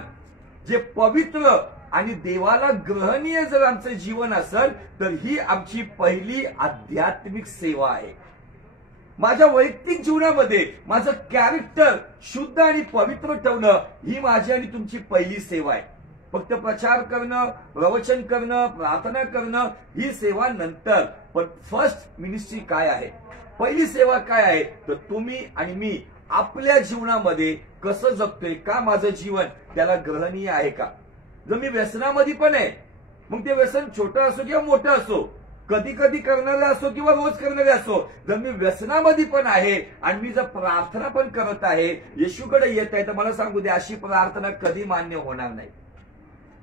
जे पवित्र आणि देवाला ग्रहणीय जर आमचं जीवन असेल तर ही आमची पहिली आध्यात्मिक सेवा आहे. माझ्या वैयक्तिक जीवनामध्ये माझं कॅरेक्टर शुद्ध आणि पवित्र ठेवणं ही माझी आणि तुमची पहिली सेवा आहे. फक्त प्रचार करणं, प्रवचन करणं, प्रार्थना करणं ही सेवा नंतर. पण फर्स्ट मिनिस्ट्री काय आहे, पहिली सेवा काय आहे, तर तुम्ही आणि मी आपल्या जीवनामध्ये कसं जगतोय, का माझं जीवन त्याला ग्रहणीय आहे का. जर मी व्यसनामध्ये पण आहे, मग ते व्यसन छोटं असो किंवा मोठं असो, कधी कधी करणारे असो किंवा रोज करणारे असो, जर मी व्यसनामध्ये पण आहे आणि मी जर प्रार्थना पण करत आहे, येशूकडे येत आहे, तर मला सांगू दे, अशी प्रार्थना कधी मान्य होणार नाही.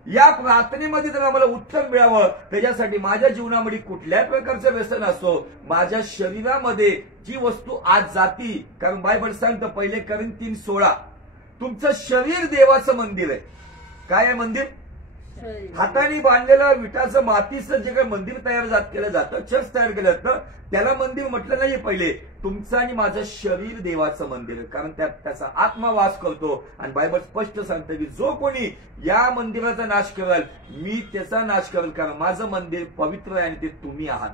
या प्रार्थनेमध्ये जर आम्हाला उत्तर मिळावं, त्याच्यासाठी माझ्या जीवनामध्ये कुठल्याही प्रकारचं व्यसन असो, माझ्या शरीरामध्ये जी वस्तू आज जाती, कारण बायबल सांगतं पहिले कोरिन्थी 3:16, तुमचं शरीर देवाचं मंदिर आहे. काय आहे मंदिर? हाताने बांधलेलं विटाचं मातीचं जे काही मंदिर तयार केलं जातं, चर्च तयार केलं जातं, त्याला मंदिर म्हटलं नाहीये. पहिले तुमचं आणि माझं शरीर देवाचं मंदिर आहे, कारण त्यात त्याचा आत्मा वास करतो. आणि बायबल स्पष्ट सांगतं की जो कोणी या मंदिराचा नाश करेल, मी त्याचा नाश करेल, कारण माझं मंदिर पवित्र आहे आणि ते तुम्ही आहात.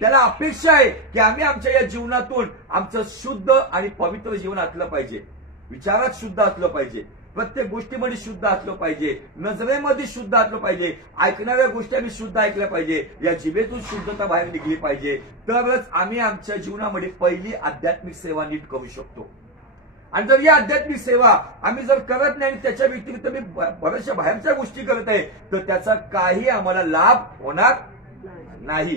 त्याला अपेक्षा आहे की आम्ही आमच्या या जीवनातून आमचं शुद्ध आणि पवित्र जीवन असलं पाहिजे, विचारात शुद्ध असलं पाहिजे, प्रत्येक गोष्टीमध्ये शुद्ध असलं पाहिजे, नजरेमध्ये शुद्ध असलं पाहिजे, ऐकणाऱ्या गोष्टी आम्ही शुद्ध ऐकल्या पाहिजे, या जिभेतून शुद्धता बाहेर निघली पाहिजे. तरच आम्ही आमच्या जीवनामध्ये पहिली आध्यात्मिक सेवा नीट करू शकतो. आणि जर या आध्यात्मिक सेवा आम्ही जर करत नाही, त्याच्या व्यतिरिक्त मी बऱ्याचशा बाहेरच्या गोष्टी करत आहे, तर त्याचा काही आम्हाला लाभ होणार नाही.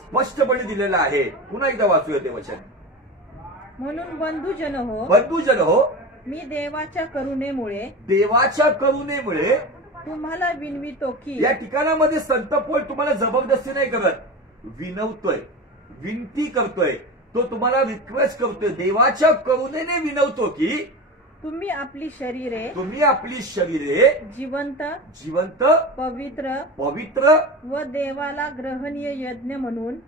स्पष्टपणे दिलेलं आहे. पुन्हा एकदा वाचूया ते वचन. म्हणून बंधुजन हो, मी देवाच्या करुणेमुळे तुम्हाला विनवितो की. या ठिकाणामध्ये संत पौल तुम्हाला जबरदस्ती नाही करत, विनवतोय, विनंती करतोय, तो तुम्हाला रिक्वेस्ट करतोय, देवाच्या करुणेने विनवतो की तुम्ही आपली शरीरे जिवंत पवित्र व देवाला ग्रहणीय यज्ञ म्हणून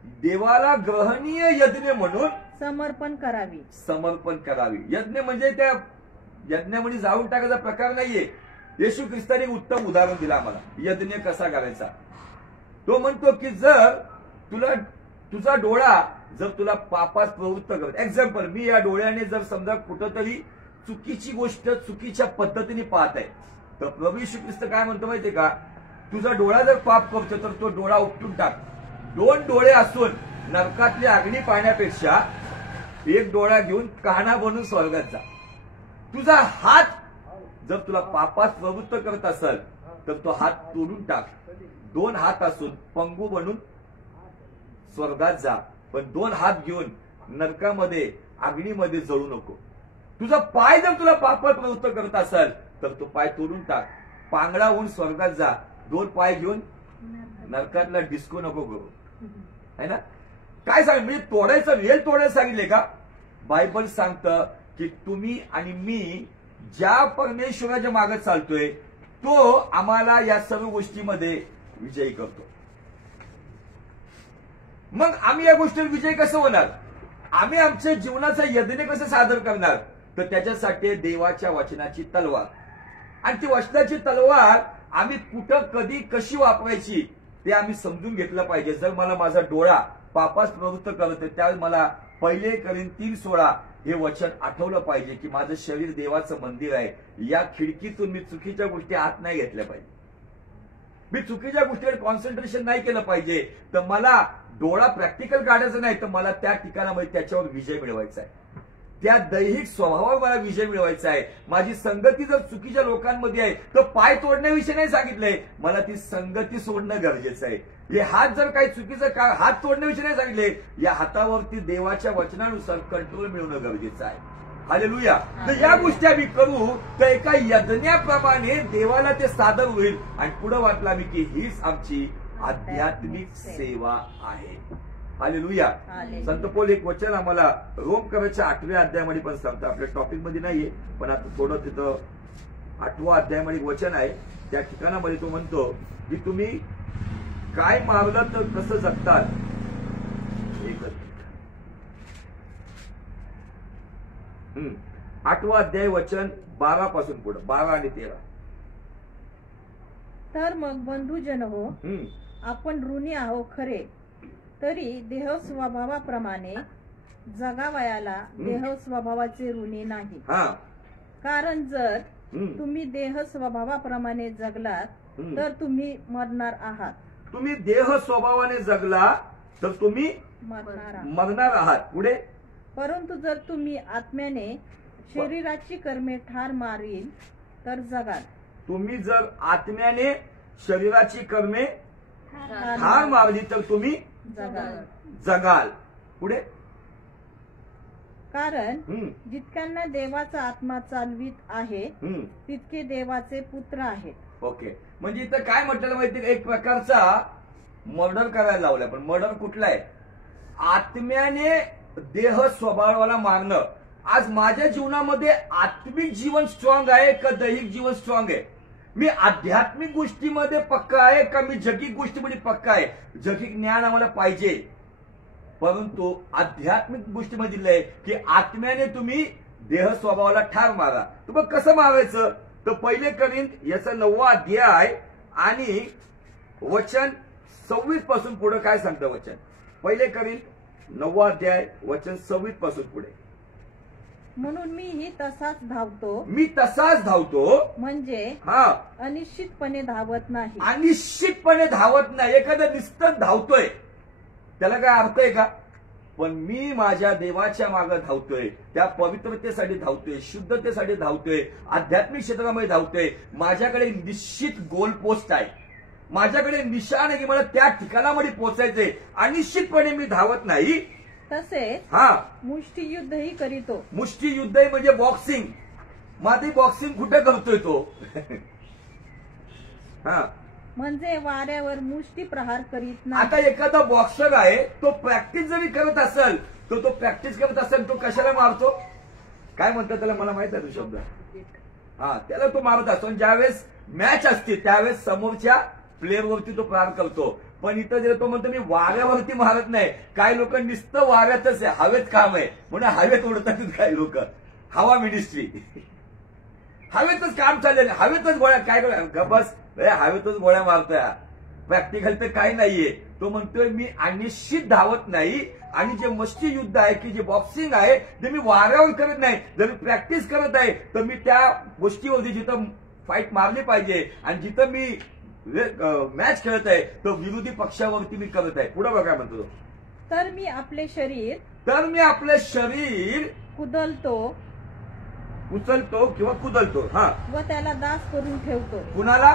समर्पण करावी. यज्ञ म्हणजे त्या यज्ञामध्ये जाळून टाकायचा प्रकार नाहीये. येशू ख्रिस्ताने उत्तम उदाहरण दिलं आम्हाला यज्ञ कसा करायचा. तो म्हणतो की जर तुझा डोळा जर तुला पापास प्रवृत्त करत, एक्झाम्पल, मी या डोळ्याने जर समजा कुठंतरी चुकीची गोष्ट चुकीच्या पद्धतीने पाहत आहे, तर प्रभू येशू ख्रिस्त काय म्हणतो माहितीये का, तुझा डोळा जर पाप करतो तर तो डोळा उपटून टाक. 2 डोळे असून नरकातली अग्नी पाहण्यापेक्षा एक डोळा घेऊन काना बनून स्वर्गात जा. तुझा हात जर तुला पापास प्रवृत्त करत असेल तर तो हात तोडून टाक. 2 हात असून पंगू बनून स्वर्गात जा, पण 2 हात घेऊन नरकामध्ये अग्नीमध्ये जळू नको. तुझा पाय जर तुला पापात प्रवृत्त करत असेल तर तो पाय तोडून टाक, पांगळा होऊन स्वर्गात जा. 2 पाय घेऊन नरकातला डिस्को नको करू, है ना. काय सांग, म्हणजे तोडायचं, वेल तोडायला सांगितले का. बायबल सांगतं की तुम्ही आणि मी ज्या परमेश्वराच्या मागे चालतोय तो आम्हाला या सर्व गोष्टीमध्ये विजयी करतो. मग आम्ही या गोष्टीवर विजय कसं होणार, आम्ही आमच्या जीवनाचा यज्ञ कसं सादर करणार, तर त्याच्यासाठी देवाच्या वचनाची तलवार. आणि ती वचनाची तलवार आम्ही कुठं कधी कशी वापरायची ते आम्ही समजून घेतलं पाहिजे. जर मला माझा डोळा पापास प्रवृत्त करत आहे, त्यावेळी मला पहिले कोरिन्थी 3:16 हे वचन आठवलं पाहिजे की माझं शरीर देवाचं मंदिर आहे. या खिडकीतून मी चुकीच्या गोष्टी आत नाही घेतल्या पाहिजे, मी चुकीच्या गोष्टीवर कॉन्सन्ट्रेशन नाही केलं पाहिजे. तर मला डोळा प्रॅक्टिकल काढायचा नाही, तर मला त्या ठिकाणामध्ये त्याच्यावर विजय मिळवायचा आहे, त्या दैहिक स्वभावावर मला विजय मिळवायचा आहे. माझी संगती जर चुकीच्या लोकांमध्ये आहे तर पाय तोडण्याविषयी नाही सांगितलंय, मला ती संगती सोडणं गरजेचं आहे. हे हात जर काही चुकीचं हात तोडण्याविषयी नाही सांगितले, या हातावरती देवाच्या वचनानुसार कंट्रोल मिळवणं गरजेचं आहे. हालेलुया. तर या गोष्टी आम्ही करू तर एका यज्ञाप्रमाणे देवाला ते सादर होईल. आणि पुढे वाटलं आम्ही की हीच आमची आध्यात्मिक सेवा आहे. हालेलुया. संत पौल एक वचन आम्हाला रोमकराच्या 8व्या अध्यायामध्ये पण सांगतं, आपल्या टॉपिक मध्ये नाहीये पण आता थोडं तिथं 8व्या अध्यायामध्ये वचन आहे. त्या ठिकाणामध्ये तो म्हणतो की तुम्ही काय मारलं तर कसं जगतात. 8वा अध्याय वचन 12 पासून पुढे 12 आणि 13. तर मग बंधुजन हो, आपण ऋणी आहो खरे, तरी देह स्वभावाप्रमाणे जगावयाला देह स्वभावाचे ऋणी नाही. हा कारण जर हम्म. तुम्ही देह स्वभावाप्रमाणे जगलात हम्म. तर तुम्ही मरणार आहात. तुम्ही देह स्वभावाने जगला तर तुम्ही मरणार आहात. मरणार आहात. पुढे परंतु जर तुम्ही आत्म्याने शरीराची कर्मे ठार मारील तर जगाल. तुम्ही जर आत्म्याने शरीराची कर्मे ठार मारली तर तुम्ही जगाल. जगाल. पुढे कारण हम्म. जितक्यांना देवाचा आत्मा चालवित आहे हम्म. तितके देवाचे पुत्र आहेत. ओके. म्हणजे इथं काय म्हटलं माहिती, एक प्रकारचा मर्डर करायला लावलाय. पण मर्डर कुठला आहे? आत्म्याने देह स्वभावाला मारणं. आज माझ्या जीवनामध्ये आत्मिक जीवन स्ट्रॉंग आहे का दैहिक जीवन स्ट्रॉंग आहे? मी आध्यात्मिक गोष्टीमध्ये पक्का आहे का मी जगिक गोष्टीमध्ये पक्का आहे? जगिक ज्ञान आम्हाला पाहिजे, परंतु आध्यात्मिक गोष्टीमध्ये दिलंय की आत्म्याने तुम्ही देह स्वभावाला ठार मारा. तर मग कसं मारायचं? तर पहिले करिंथ याचा 9वा अध्याय आणि वचन 26 पासून पुढे काय सांगतं वचन? पहिले करिंथ 9वा अध्याय वचन 26 पासून पुढे. म्हणून मीही तसाच धावतो. मी तसाच धावतो. म्हणजे हा, अनिश्चितपणे धावत नाही. अनिश्चितपणे धावत नाही. एखादं निस्तक धावतोय, त्याला काय अर्थ आहे का? पण मी माझ्या देवाच्या मागे धावतोय, त्या पवित्रतेसाठी धावतोय, शुद्धतेसाठी धावतोय, आध्यात्मिक क्षेत्रामध्ये धावतोय. माझ्याकडे निश्चित गोल पोस्ट आहे, माझ्याकडे निशाण आहे की मला त्या ठिकाणामध्ये पोहोचायचंय. अनिश्चितपणे मी धावत नाही. तसेच हा, मुष्टियुद्धही करीतो. मुष्टियुद्ध म्हणजे बॉक्सिंग. माझी बॉक्सिंग कुठे करतोय तो? हा, म्हणजे वाऱ्यावर मुष्टी प्रहार करीत नाही. आता एखादा बॉक्सर आहे, तो प्रॅक्टिस जरी करत असेल तर तो प्रॅक्टिस करत असेल तो कशाला मारतो? काय म्हणतात त्याला, मला माहित आहे तो शब्द. हा, त्याला तो मारत असतो. ज्यावेळेस मॅच असते त्यावेळेस समोरच्या प्लेअरवरती तो प्रहार करतो. पण इथं जे तो म्हणतो मी वाऱ्यावरती मारत नाही. काही लोक नुसतं वाऱ्यातच आहे, हवेत काम आहे म्हणून हवेत उडतात काही लोक. हवा मिनिस्ट्री, हवेतच काम चाललेलं, हवेतच गोळ्या. काय बस हवेतच गोळ्या मारतोय. प्रॅक्टिकल तर काही नाहीये. तो म्हणतोय मी अनिश्चित धावत नाही. आणि जे मस्ती युद्ध आहे की जे बॉक्सिंग आहे ते मी वाऱ्यावर करत नाही. जर मी प्रॅक्टिस करत आहे तर मी त्या गोष्टीवरती जिथं फाईट मारली पाहिजे आणि जिथं मी मॅच खेळत आहे तर विरोधी पक्षावरती मी करत आहे. पुढे बघा म्हणतो, तर मी आपले शरीर कुदलतो, उचलतो किंवा कुदलतो. हा, व त्याला दास करून ठेवतो. कुणाला?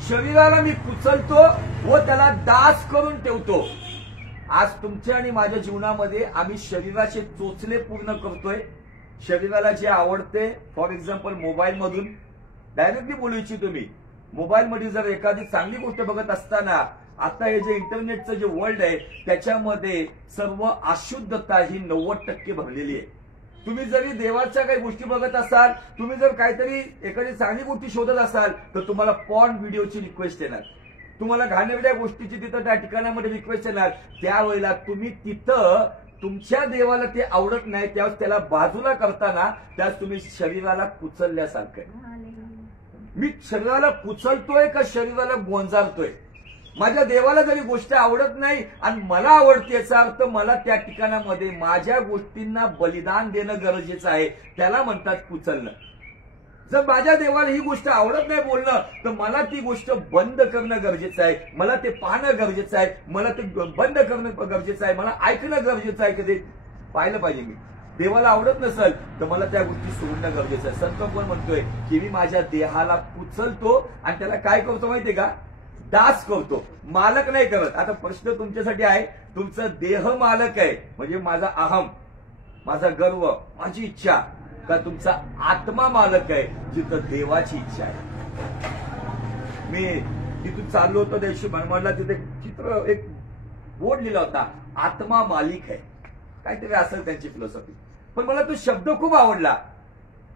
शरीराला मी कुचलतो व त्याला दास करून ठेवतो. आज तुमच्या आणि माझ्या जीवनामध्ये आम्ही शरीराचे चोचले पूर्ण करतोय. शरीराला जे आवडते, फॉर एक्झाम्पल मोबाईल मधून डायरेक्टली बोलू इच्छितो मी. मोबाईल मध्ये जर एखादी चांगली गोष्ट बघत असताना आता हे जे इंटरनेटचं जे वर्ल्ड आहे त्याच्यामध्ये सर्व अशुद्धता ही 90% भरलेली आहे. तुम्ही जरी देवाच्या काही गोष्टी बघत असाल, तुम्ही जर काहीतरी एखादी चांगली गोष्टी शोधत असाल तर तुम्हाला पॉर्न व्हिडिओची रिक्वेस्ट येणार, तुम्हाला घाणेरड्या गोष्टीची तिथं त्या ठिकाणामध्ये रिक्वेस्ट येणार. त्यावेळेला तुम्ही तिथं तुमच्या देवाला ते आवडत नाही, त्यावेळेस त्याला बाजूला करताना त्यास तुम्ही शरीराला कुचलल्यासारखं. मी शरीराला कुचलतोय का शरीराला गोंजारतोय? माझ्या देवाला जरी गोष्ट आवडत नाही आणि मला आवडते याचा अर्थ मला त्या ठिकाणामध्ये माझ्या गोष्टींना बलिदान देणं गरजेचं आहे. त्याला म्हणतात कुचलणं. जर माझ्या देवाला ही गोष्ट आवडत नाही बोलणं तर मला ती गोष्ट बंद करणं गरजेचं आहे. मला ते पाहणं गरजेचं आहे, मला ते बंद करणं गरजेचं आहे, मला ऐकणं गरजेचं आहे की ते पाहिलं पाहिजे. मी देवाला आवडत नसेल तर मला त्या गोष्टी सोडणं गरजेचं आहे. संत कोण म्हणतोय की मी माझ्या देहाला कुचलतो आणि त्याला काय करतो माहितीये का? दास करतो, मालक नाही करत. आता प्रश्न तुमच्यासाठी आहे, तुमचा देह मालक आहे म्हणजे माझा अहम, माझा गर्व, माझी इच्छा, का तुमचा आत्मा मालक आहे जिथं देवाची इच्छा आहे? मी तिथून चाललो होतो त्या दिवशी मनमाडला, तिथे चित्र एक बोर्ड लिहिला होता, आत्मा मालिक आहे, काहीतरी असेल त्यांची फिलॉसॉफी. पण मला तो शब्द खूप आवडला.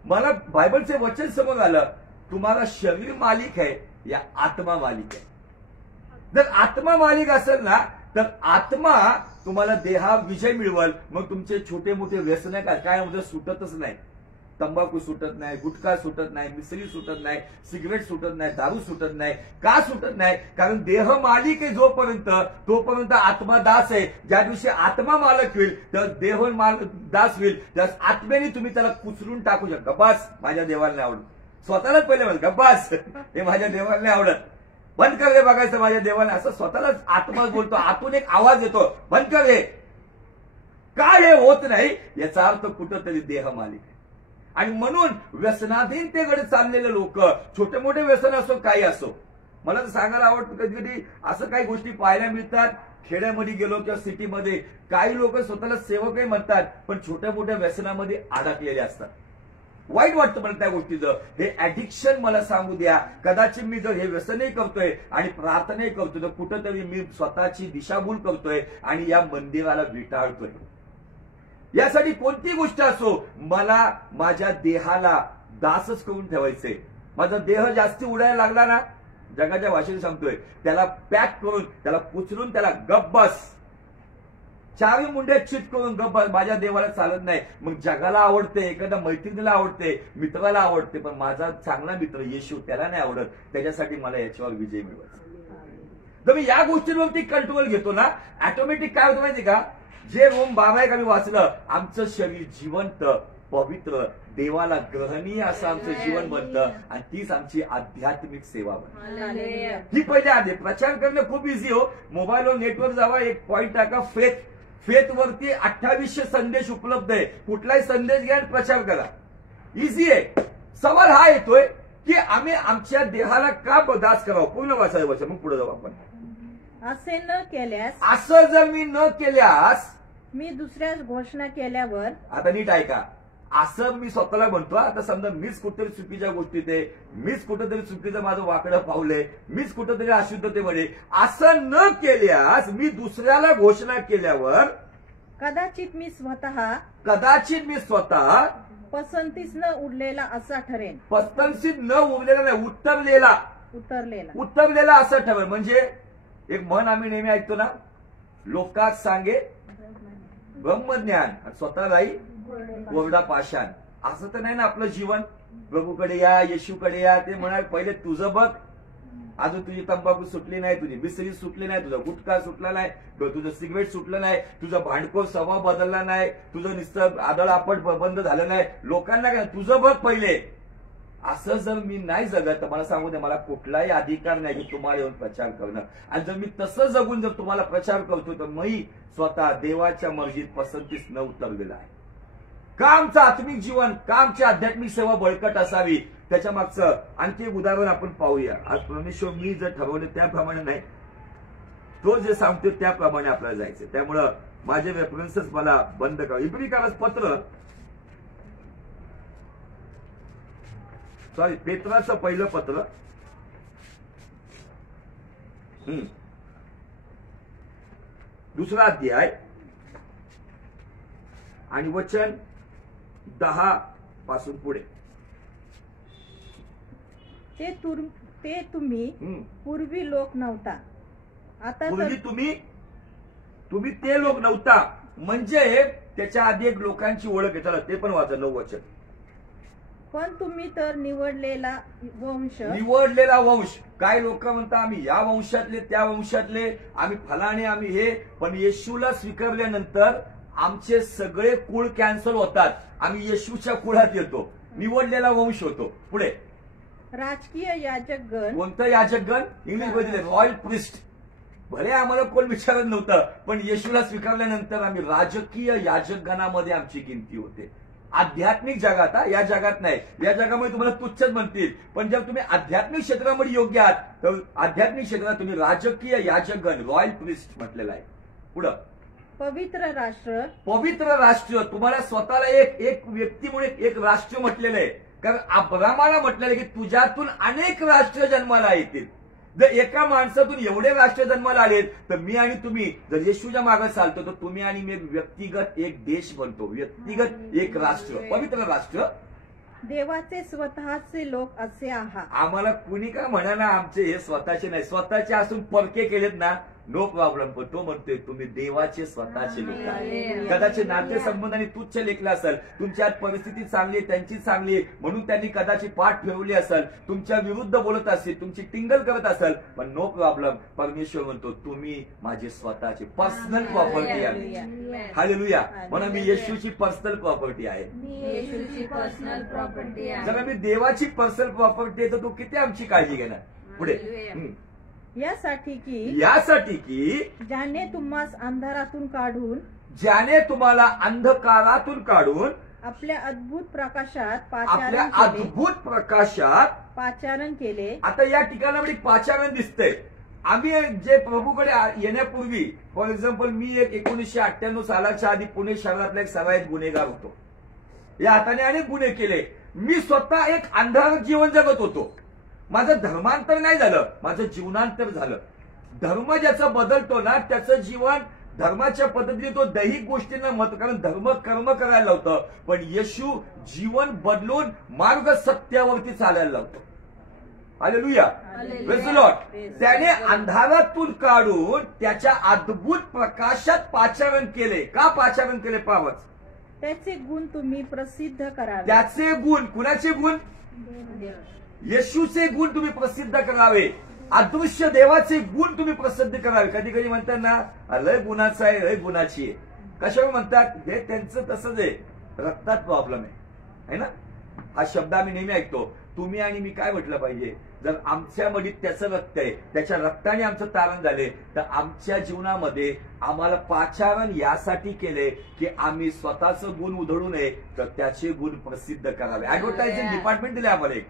मला बायबलचे वचन समोर आलं, तुम्हाला शरीर मालिक आहे या आत्मा मालिक आहे. जर आत्मा मालिक असेल ना तर आत्मा तुम्हाला देहा विजय मिळवल. मग तुमचे छोटे मोठे व्यसन काय होतं सुटतच नाही. तंबाखू सुटत नाही, गुटखा सुटत नाही, मिसरी सुटत नाही, सिगरेट सुटत नाही, दारू सुटत नाही. का सुटत नाही? कारण देह मालिक आहे जोपर्यंत, तोपर्यंत आत्मा दास आहे. ज्या दिवशी आत्मा मालक होईल तर देह दास होईल. त्यास आत्म्याने तुम्ही त्याला कुचलून टाकू शकता. बस माझ्या देवाला नाही आवडत. स्वतःलाच पहिले म्हणत बस हे माझ्या देवाला नाही आवडत, बंद कर रे बघायचं माझ्या देवाला, असं स्वतःलाच आत्मा बोलतो. आतून एक आवाज येतो, बंद कर रे. का हे होत नाही? याचा अर्थ कुठंतरी देह मालिक आहे. आणि म्हणून व्यसनाधीनतेकडे चाललेले लोक, छोटे मोठे व्यसन असो काही असो, मला तर सांगायला आवडतं कधी कधी असं काही गोष्टी पाहायला मिळतात. खेड्यामध्ये गेलो किंवा सिटीमध्ये काही लोक स्वतःला सेवकही म्हणतात, पण छोट्या मोठ्या व्यसनामध्ये अडकलेले असतात. वाईट वाटतं मला त्या गोष्टीचं. हे ऍडिक्शन मला सांगू द्या. कदाचित मी जर हे व्यसनही करतोय आणि प्रार्थनाही करतोय तर कुठंतरी मी स्वतःची दिशाभूल करतोय आणि या मंदिराला विटाळतोय. यासाठी कोणती गोष्ट असो, मला माझ्या देहाला दासच करून ठेवायचंय. माझा देह जास्ती उडायला लागला ना, जगाच्या भाषेने सांगतोय, त्याला पॅक करून, त्याला पुचलून, त्याला गप बस, चारी मुंड्या चित करून गप बस. माझ्या देवाला चालत नाही. मग जगाला आवडते, एखाद्या मैत्रिणीला आवडते, मित्राला आवडते, पण माझा चांगला मित्र येशू त्याला नाही आवडत. त्याच्यासाठी मला याच्यावर विजय मिळवायचा. तर मी या गोष्टींवरती कंट्रोल घेतो ना, ऑटोमॅटिक काय होतं माहिती का? जे रोम 12 आम्ही वाचलं, आमचं शरीर जिवंत, पवित्र, देवाला ग्रहणीय असं आमचं जीवन बनतं. आणि तीच आमची आध्यात्मिक सेवा बनते. ही पहिले आधी प्रचार करणं खूप इझी हो. मोबाईलवर नेटवर जावा, एक पॉईंट टाका, फेथ वरती 2800 संदेश उपलब्ध आहे. कुठलाही संदेश घ्या आणि प्रचार करा, इझी आहे. सवाल हा येतोय की आम्ही आमच्या देहाला का दास करावं? पूर्ण वाचायला मग पुढे जाऊ आपण. असे न केल्यास, असं जर मी न केल्यास, मी दुसऱ्याच घोषणा केल्यावर, आता नीट ऐका, असं मी स्वतःला म्हणतो. आता समजा मीच कुठेतरी चुकीच्या गोष्टीत आहे, मीच कुठेतरी चुकीचं माझं वाकडं पावलंय, मीच कुठेतरी अशुद्धतेमध्ये, असं न केल्यास मी दुसऱ्याला घोषणा केल्यावर कदाचित मी स्वतः पसंतीस न उरलेला असा ठरेन. पसंतीत न उरलेला नाही, उतरलेला असं ठरेल. म्हणजे एक म्हण आम्ही नेहमी ऐकतो ना, लोकात सांगे ब्रह्मज्ञान, स्वतः राही कोरडा पाषाण. असं तर नाही ना आपलं जीवन. प्रभूकडे या, येशूकडे या, ते म्हणाल पहिले तुझं बघ. अजून तुझी तंबाखू सुटली नाही, तुझी मिसरी सुटली नाही, तुझा गुटखा सुटला नाही, तुझं सिगरेट सुटलं नाही, तुझा भांडखोर स्वभाव बदलला नाही, तुझं नुसतं आदळ आपट बंद झालं नाही. लोकांना काय, तुझं बघ पहिले. असं जर मी नाही जगत तर मला सांगू दे, मला कुठलाही अधिकार नाही की तुम्हाला येऊन प्रचार करणं. आणि जर मी तसं जगून जर तुम्हाला प्रचार करतो तर मी स्वतः देवाच्या मर्जीत पसंतीस न उतरलेला आहे. का आमचं आत्मिक जीवन, का आमची आध्यात्मिक सेवा बळकट असावी, त्याच्या मागचं आणखी एक उदाहरण आपण पाहूया. आज परमेश्वर मी जर ठरवलं त्याप्रमाणे नाही, तो जे सांगतो त्याप्रमाणे आपल्याला जायचं. त्यामुळं माझे रेफरन्सेस मला बंद करा. इब्रिकाला पत्र, सॉरी, पेत्राचं पहिलं पत्र, दुसरा अध्याय आणि वचन 10 पासून पुढे. ते तुम्ही पूर्वी लोक नव्हता, आता पूर्वी तुम्ही ते लोक नव्हता. म्हणजे त्याच्या आधी एक लोकांची ओळख आहे. चला ते पण वाचा 9 वचन. पण तुम्ही तर निवडलेला वंश. काय लोक म्हणतात आम्ही या वंशातले, त्या वंशातले, आम्ही फलाने, आम्ही हे. पण येशूला स्वीकारल्यानंतर आमचे सगळे कुळ कॅन्सल होतात. आम्ही येशूच्या कुळात येतो, निवडलेला वंश होतो. पुढे राजकीय याजकगण. कोणतं याजकगण? इंग्लिशमध्ये रॉयल प्रिस्ट. भले आम्हाला कोण विचारत नव्हतं, पण येशूला स्वीकारल्यानंतर आम्ही राजकीय याजकगणामध्ये आमची गिनती होते. आध्यात्मिक जगात, या जगात नाही. या जगामध्ये तुम्हाला तुच्छच म्हणतील, पण जर तुम्ही आध्यात्मिक क्षेत्रामध्ये योग्य आहात तर आध्यात्मिक क्षेत्रात तुम्ही राजकीय याजकगण, रॉयल प्रिस्ट म्हटलेलं आहे. पुढं पवित्र राष्ट्र. तुम्हाला स्वतःला एक व्यक्ती म्हणून एक राष्ट्र म्हटलेलं आहे. कारण अब्रामाला म्हटलेलं आहे की तुझ्यातून अनेक राष्ट्र जन्माला येतील. जर एका माणसातून एवढे राष्ट्र जन्माला आलेत तर मी आणि तुम्ही जर येशूच्या मागे चालतो तर तुम्ही आणि मी व्यक्तिगत एक देश बनतो, व्यक्तिगत एक राष्ट्र, पवित्र राष्ट्र. देवाचे स्वतःचे लोक असे आहात. आम्हाला कुणी का म्हणा ना, आमचे हे स्वतःचे नाही. स्वतःचे असून परके केलेत ना नो प्रॉब्लेम. पण तो म्हणतोय तुम्ही देवाचे स्वतःचे लोक आहात. कदाचित नातेसंबंधाने तुच्छ लेखला असेल, तुमची आज परिस्थिती चांगली आहे, त्यांची चांगली आहे म्हणून त्यांनी कदाचित पाठ फिरवली असेल, तुमच्या विरुद्ध बोलत असेल, तुमची टिंगल करत असेल, पण नो प्रॉब्लेम. परमेश्वर म्हणतो तुम्ही माझे स्वतःचे पर्सनल प्रॉपर्टी आहे. हालेलुया. म्हणून मी येशूची पर्सनल प्रॉपर्टी आहे. पर्सनल प्रॉपर्टी आहे. जर मी देवाची पर्सनल प्रॉपर्टी आहे तर तू किती आमची काळजी घेणार. पुढे यासाठी की ज्याने तुम्हास अंधारातून काढून ज्याने तुम्हाला अंधकारातून काढून आपल्या अद्भुत प्रकाशात आपल्या अद्भुत प्रकाशात पाचारण केले. आता या ठिकाणामध्ये पाचारण दिसतंय. आम्ही जे प्रभूकडे येण्यापूर्वी, फॉर एक्झाम्पल मी एक 1998 सालाच्या आधी पुणे शहरातला एक सराईत गुन्हेगार होतो. या हाताने अनेक गुन्हे केले. मी स्वतः एक अंधारात जीवन जगत होतो. माझं धर्मांतर नाही झालं, माझं जीवनांतर झालं. धर्म ज्याचा बदलतो ना त्याचं जीवन धर्माच्या पद्धतीने तो दैहिक गोष्टींना मत, कारण धर्म कर्म करायला लावतं, पण येशू जीवन बदलून मार्ग सत्यावरती चालायला लावतो. हालेलुया. Praise the Lord. त्याने अंधारातून काढून त्याच्या अद्भुत प्रकाशात पाचारण केले. का पाचारण केले पावच? त्याचे गुण तुम्ही प्रसिद्ध करावे. त्याचे गुण, कुणाचे गुण? येशूचे गुण तुम्ही प्रसिद्ध करावे. अदृश्य देवाचे गुण तुम्ही प्रसिद्ध करावे. कधी कधी म्हणतात ना लय गुणाचं आहे, लय गुणाची आहे. कशावर म्हणतात? हे त्यांचं तसंच आहे, रक्तात प्रॉब्लेम आहे ना. हा शब्द आम्ही नेहमी ऐकतो. तुम्ही आणि मी काय म्हटलं पाहिजे? जर आमच्यामध्ये त्याचं रक्त आहे, त्याच्या रक्ताने आमचं तारण झाले, तर आमच्या जीवनामध्ये आम्हाला पाचारण यासाठी केले की आम्ही स्वतःचं गुण उधळू नये, तर त्याचे गुण प्रसिद्ध करावे. ऍडव्हर्टायझिंग डिपार्टमेंट दिले आम्हाला एक.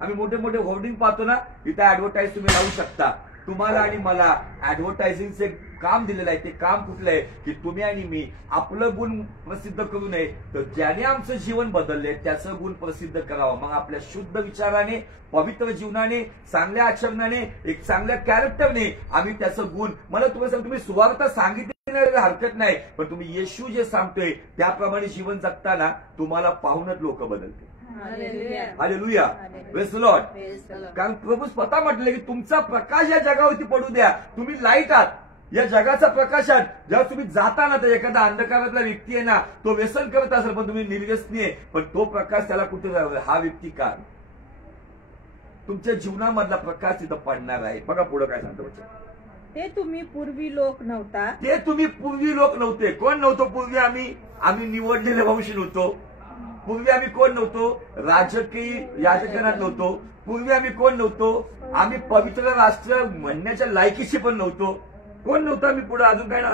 आम्ही मोठे मोठे होर्डिंग पाहतो ना, तिथे ऍडव्हर्टाईज तुम्ही लावू शकता. तुम्हाला आणि मला ऍडव्हर्टायझिंगचे काम दिलेलं आहे. ते काम कुठलं आहे की तुम्ही आणि मी आपलं गुण प्रसिद्ध करू नये, तर ज्याने आमचं जीवन बदलले त्याचं गुण प्रसिद्ध करावं. मग आपल्या शुद्ध विचाराने, पवित्र जीवनाने, चांगल्या आचरणाने, एक चांगल्या कॅरेक्टरने आम्ही त्याचं गुण, मला तुम्हाला सांगतो, तुम्ही सुवार्थ सांगितली हरकत नाही, पण तुम्ही येशू जे सांगतोय त्याप्रमाणे जीवन जगताना तुम्हाला पाहूनच लोक बदलते. हालेलुया. Praise the Lord. कारण प्रभू स्वतः म्हटले की तुमचा प्रकाश या जगावरती पडू द्या. तुम्ही लाईट आहात. या जगाचा प्रकाशात जेव्हा तुम्ही जाता ना, तर एखादा अंधकारातला व्यक्ती आहे ना, तो व्यसन करत असेल पण तुम्ही निर्व्यसनी आहे, पण तो प्रकाश त्याला कुठे जाणार? हा व्यक्ती का? तुमच्या जीवनामधला प्रकाश तिथं पडणार आहे. बघा पुढे काय सांगतो. ते तुम्ही पूर्वी लोक नव्हता. ते तुम्ही पूर्वी लोक नव्हते. कोण नव्हतो पूर्वी? आम्ही निवडलेले वंश नव्हतो. पूर्वी आम्ही कोण नव्हतो? राजकीय राजकारणात नव्हतो. पूर्वी आम्ही कोण नव्हतो? आम्ही पवित्र राष्ट्र म्हणण्याच्या लायकीशी पण नव्हतो. कोण नव्हतं? आम्ही पुढे अजून काय ना,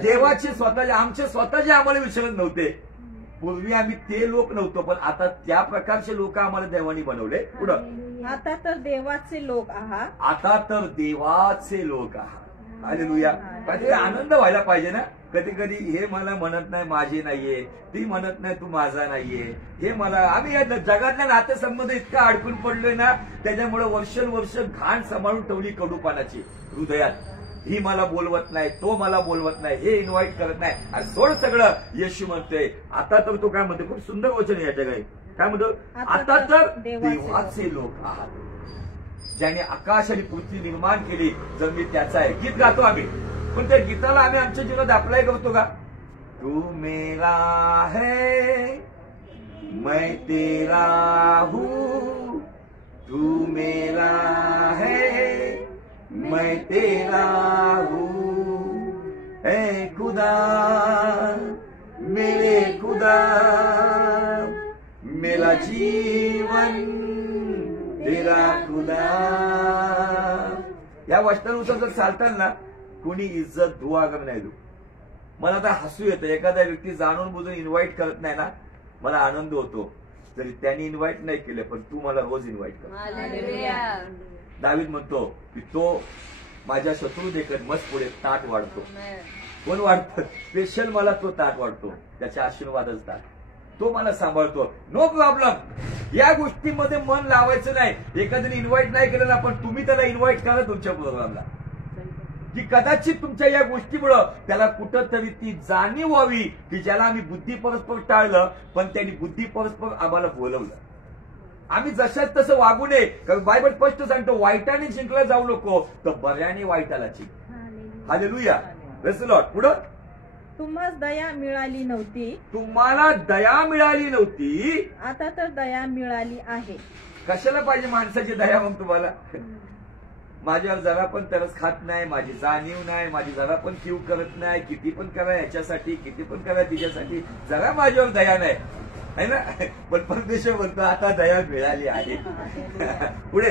देवाचे स्वतःचे, आमचे स्वतःचे आम्हाला विचारत नव्हते. पूर्वी आम्ही ते लोक नव्हतो, पण आता त्या प्रकारचे लोक आम्हाला देवानी बनवले. पुढं आता तर देवाचे लोक आहात. आता तर देवाचे लोक आहात. हालेलुया. कधी आनंद व्हायला पाहिजे ना. कधी कधी हे मला म्हणत नाही माझे नाहीये, ती म्हणत नाही तू माझा नाहीये, हे मला, आम्ही या जगातल्या नातेसंबंध इतका अडकून पडलोय ना, त्याच्यामुळे वर्षानुवर्ष घाण सांभाळून ठेवली कडूपानाची हृदयात. ही मला बोलवत नाही, तो मला बोलवत नाही, हे इन्व्हाइट करत नाही, आणि सोड सगळं. येशू म्हणतोय आता तर, तो काय म्हणतो, खूप सुंदर वचन आहे याच्या काही. काय म्हणतो? आता तर देवाचे लोक आहात. ज्याने आकाश आणि पृथ्वी निर्माण केली, जर मी त्याचा आहे. गीत गातो आम्ही, पण त्या गीताला आम्ही आमच्या जीवनात अप्लाय करतो का? तू मेरा है मैं तेरा हूँ, तू मेरा है मैं तेरा हूँ, ऐ खुदा मेरे खुदा मेरा जीवन तेरा खुदा. या वचनानुसार जर चालताना कोणी इज्जत दुआ कर नाही देऊ. मला आता हसू येतं. एखादा व्यक्ती जाणून बुजून इन्व्हाइट करत नाही ना, मला आनंद होतो. तरी त्यांनी इन्व्हाइट नाही केले, पण तू मला रोज इन्व्हाइट कर. दावीद म्हणतो की तो माझ्या शत्रू देखत मस्त पुढे ताट वाढतो. कोण वाढतं? स्पेशल मला तो ताट वाढतो. त्याच्या आशीर्वादच ताट, तो मला सांभाळतो. No problem. या गोष्टीमध्ये मन लावायचं नाही. एखाद्याने इन्व्हाइट नाही केलं ना, पण तुम्ही त्याला इन्व्हाइट करा तुमच्या प्रोग्रामला, की कदाचित तुमच्या या गोष्टीमुळे त्याला कुठंतरी ती जाणीव व्हावी की ज्याला आम्ही बुद्धी परस्पर टाळलं, पण त्यांनी बुद्धी परस्पर आम्हाला बोलवलं. आम्ही जशाच तसं वागू नये. कारण बायबल स्पष्ट सांगतो वाईटाने जिंकला जाऊ नको, तर बऱ्याने वाईटाला जिंक. हालेलुया. Praise the Lord. पुढं, तुम्हास दया मिळाली नव्हती, तुम्हाला दया मिळाली नव्हती, आता तर दया मिळाली आहे. कशाला पाहिजे माणसाची दया मग तुम्हाला? माझ्यावर जरा पण तरस खात नाही, माझी जाणीव नाही, माझी जरा पण किव करत नाही, किती पण करा याच्यासाठी, किती पण करा तिच्यासाठी, जरा माझ्यावर दया नाही है ना. पण परमेश्वर म्हणतो आता दया मिळाली आहे. पुढे,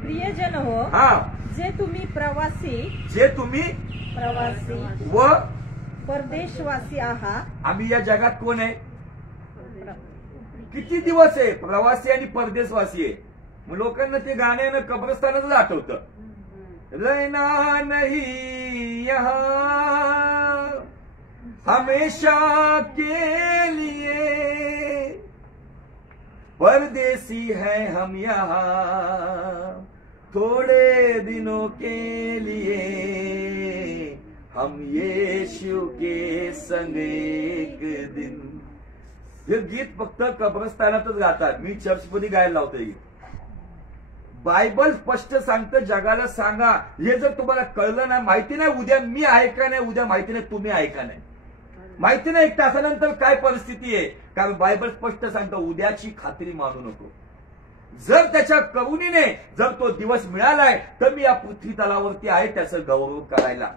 प्रियजन हो, हा, जे तुम्ही प्रवासी व परदेशवासी आहात. आम्ही या जगात कोण आहे? किती दिवस आहे? प्रवासी आणि परदेशवासी आहे. मग लोकांना ते गाण्यानं कब्रस्तानाच आठवतं. रहना नहीं यहाँ हमेशा के लिए, परदेसी है हम यहाँ थोड़े दिनों के लिए, हम यीशु के संग एक दिन. हे गीत फक्त कब्रस्तानातच गातात. मी चर्चमध्ये गायला लावतोय. बायबल स्पष्ट सांगतं जगाला सांगा. हे जर तुम्हाला कळलं ना, माहिती नाही उद्या मी आहे का नाही, उद्या माहिती नाही तुम्ही आहे का नाही, माहिती नाही 1 तासानंतर काय परिस्थिती आहे. कारण बायबल स्पष्ट सांगतं उद्याची खात्री मानू नको. जर त्याच्या करुणीने जर तो दिवस मिळालाय तर मी या पृथ्वी तलावरती आहे त्याचं गौरव करायला.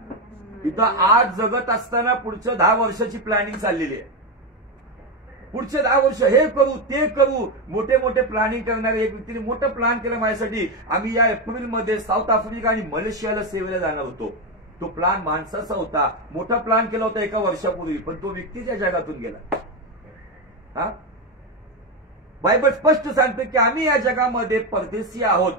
इथं आज जगत असताना पुढच्या 10 वर्षाची प्लॅनिंग चाललेली आहे. पुढचे 10 वर्ष हे करू ते करू, मोठे मोठे प्लॅनिंग करणारे एक व्यक्तीने मोठं प्लॅन केलं माझ्यासाठी. आम्ही या एप्रिलमध्ये साऊथ आफ्रिका आणि मलेशियाला सेवेला जाणार होतो. तो प्लॅन माणसाचा होता. मोठा प्लॅन केला होता 1 वर्षापूर्वी, पण तो व्यक्ती त्या जगातून गेला. हा, बायबल स्पष्ट सांगतं की आम्ही या जगामध्ये परदेशी आहोत,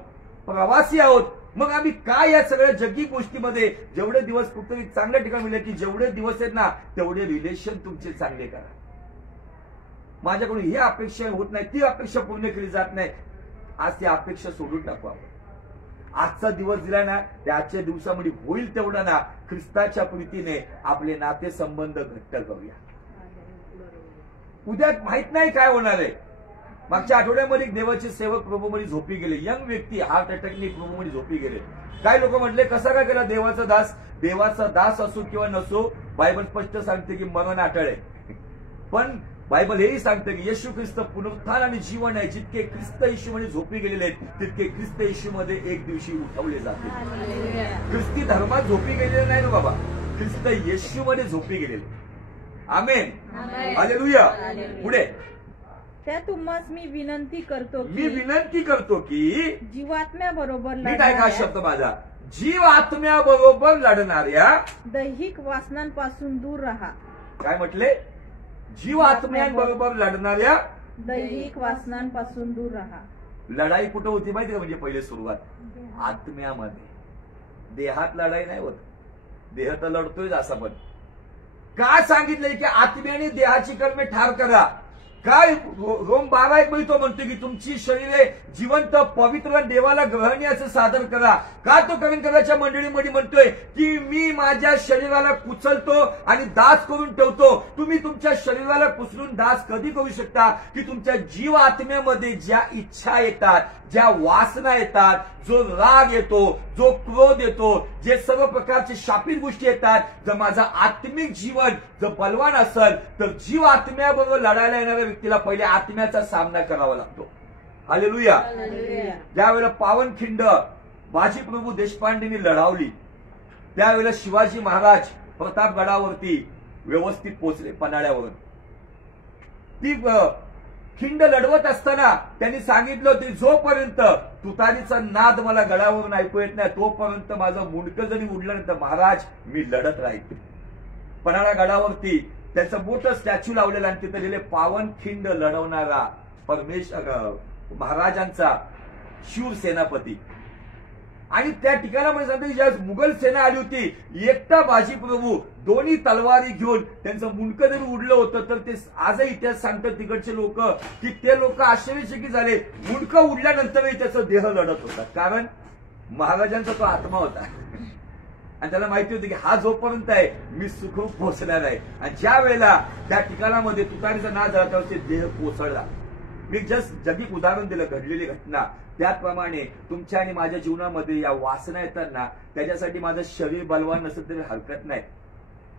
प्रवासी आहोत. मग आम्ही काय या सगळ्या जगी गोष्टीमध्ये जेवढे दिवस कुठेतरी चांगल्या ठिकाणी मिळेल की जेवढे दिवस आहेत ना तेवढे रिलेशन तुमचे चांगले करा. माझ्याकडून ही अपेक्षा होत नाही, ती अपेक्षा पूर्ण केली जात नाही. आज ती अपेक्षा सोडून टाकू आपण. आजचा दिवस दिला ना, त्या आजच्या दिवसामध्ये होईल तेवढा ना ख्रिस्ताच्या प्रीतीने आपले नातेसंबंध घट्ट करूया. उद्या माहित नाही काय होणार आहे. मागच्या आठवड्यामध्ये देवाचे सेवक प्रभूमध्ये झोपी गेले. यंग व्यक्ती हार्ट अटॅकने प्रभूमध्ये झोपी गेले. काय लोक म्हटले कसा काय केला देवाचा दास? देवाचा दास असो किंवा नसो, बायबल स्पष्ट सांगते की मरण अटळ आहे. पण बायबल हेही सांगतं की येशू ख्रिस्त पुनरुत्थान आणि जीवन आहे. जितके ख्रिस्त येशूमध्ये झोपी गेलेले आहेत तितके ख्रिस्त येशूमध्ये एक दिवशी उठवले जाते. ख्रिस्ती धर्मात झोपी गेलेले नाही ना बाबा, ख्रिस्त येशूमध्ये झोपी गेलेले. आमेन, हालेलुया. पुढे, त्या तुम्हास मी विनंती करतो की जीवात्म्याबरोबर नीट ऐका शब्द माझा, जीव आत्म्याबरोबर लढणाऱ्या दैहिक वासनांपासून दूर राहा. काय म्हटले? जीव आत्म्यांबरोबर लढणाऱ्या दैहिक वासनांपासून दूर राहा. लढाई कुठं होती माहिती का? म्हणजे पहिले सुरुवात आत्म्यामध्ये. देहात लढाई नाही होत. देह तर लढतोय असं, पण काय सांगितलंय की आत्म्याने देहाची कर्मे ठार करा. काय रोम 12:1 तो म्हणतो की तुमची शरीरे जिवंत पवित्र देवाला ग्रहणीय असं सादर करा. का तो करीन कराच्या मंडळीमध्ये म्हणतोय की मी माझ्या शरीराला कुचलतो आणि दास करून ठेवतो. तुम्ही तुमच्या शरीराला कुचलून दास कधी करू शकता? की तुमच्या जीव आत्म्यामध्ये ज्या इच्छा येतात, ज्या वासना येतात, जो राग येतो, जो क्रोध येतो, जे सर्व प्रकारचे शापित गोष्टी येतात, जर माझं आत्मिक जीवन जर बलवान असेल तर जीव आत्म्याबरोबर लढायला येणाऱ्या व्यक्तीला पहिले आत्म्याचा सामना करावा लागतो. हालेलुया. ज्यावेळेला पावनखिंड बाजीप्रभू देशपांडेंनी लढावली त्यावेळेला शिवाजी महाराज प्रतापगडावरती व्यवस्थित पोहोचले. पन्हाळ्यावरून ती खिंड लढवत असताना त्यांनी सांगितलं होतं जोपर्यंत तुतारीचा नाद मला गडावरून ऐकू येत नाही तोपर्यंत माझं मुंडकं जरी उडलं नाही तर महाराज मी लढत राहील. पन्हाळा गडावरती त्याचं मोठं स्टॅच्यू लावलेलं आणि तिथे लिहिले पावनखिंड लढवणारा महाराजांचा शूर सेनापती. आणि त्या ठिकाणामध्ये सांगतो ज्या मुघल सेना आली होती एकटा बाजीप्रभू दोन्ही तलवारी घेऊन त्यांचं मुंडकं जरी उडलं होतं तर ते आजही इतिहास सांगतात तिकडचे लोक की ते लोक आश्चर्यचकित झाले. मुंडकं उडल्यानंतरही त्याचा देह लढत होता, कारण महाराजांचा तो आत्मा होता आणि त्याला माहिती होती की हा जोपर्यंत आहे मी सुखरूप पोहोचणार आहे. आणि ज्या वेळेला त्या ठिकाणामध्ये तुतारीचा नाद झाला त्यावेळी देह कोसळला. मी जस्ट जगिक उदाहरण दिलं, घडलेली घटना. त्याप्रमाणे तुमच्या आणि माझ्या जीवनामध्ये या वासना येतात ना, त्याच्यासाठी माझं शरीर बलवान नसेल तरी हरकत नाही,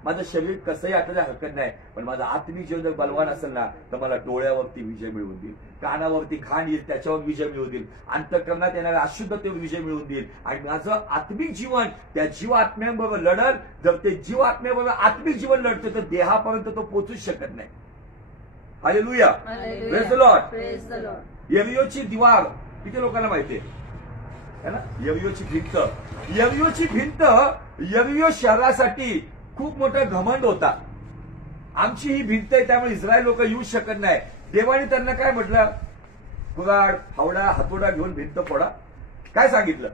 माझं शरीर कसंही आपल्याला हरकत नाही, पण माझं आत्मिक जीवन जर बलवान असेल ना, तर मला डोळ्यावरती विजय मिळवून देईल, कानावरती घाण येईल त्याच्यावर विजय मिळवून देईल, अंतःकरणात येणाऱ्या अशुद्धतेवर विजय मिळवून देईल. आणि माझं आत्मिक जीवन त्या जीव आत्म्यांबरोबर लढल. जर ते जीव आत्म्याबरोबर आत्मिक जीवन लढतं तर देहापर्यंत तो पोहोचूच शकत नाही. Hallelujah, praise the Lord. Praise the Lord. यरियोची दिवार किती लोकांना माहितीये है ना? यरियोची भिंत, यरियोची भिंत, यरियो शहरासाठी खूप मोठा घमंड होता. आमची ही भिंत आहे त्यामुळे इस्रायल लोक येऊ शकत नाही. देवाने त्यांना काय म्हटलं? कुऱ्हाड, फावडा, हातोडा घेऊन भिंत फोडा. काय सांगितलं?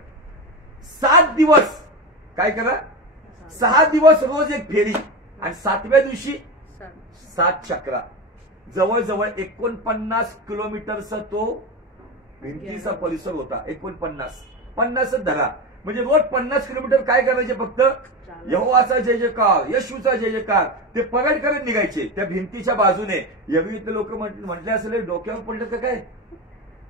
7 दिवस काय करा? 6 दिवस रोज एक फेरी आणि 7व्या दिवशी 7 चक्रा. जवळजवळ 49 किलोमीटरचा तो भिंतीचा परिसर होता. 49 धरा म्हणजे रोज 50 किलोमीटर काय करायचे? फक्त यहोवाचा जय जयकार, येशूचा जय जयकार. ते परेड करत निघायचे त्या भिंतीच्या बाजूने. यवियुद्ध लोक म्हटले असेल डोक्यावर पडलं का काय,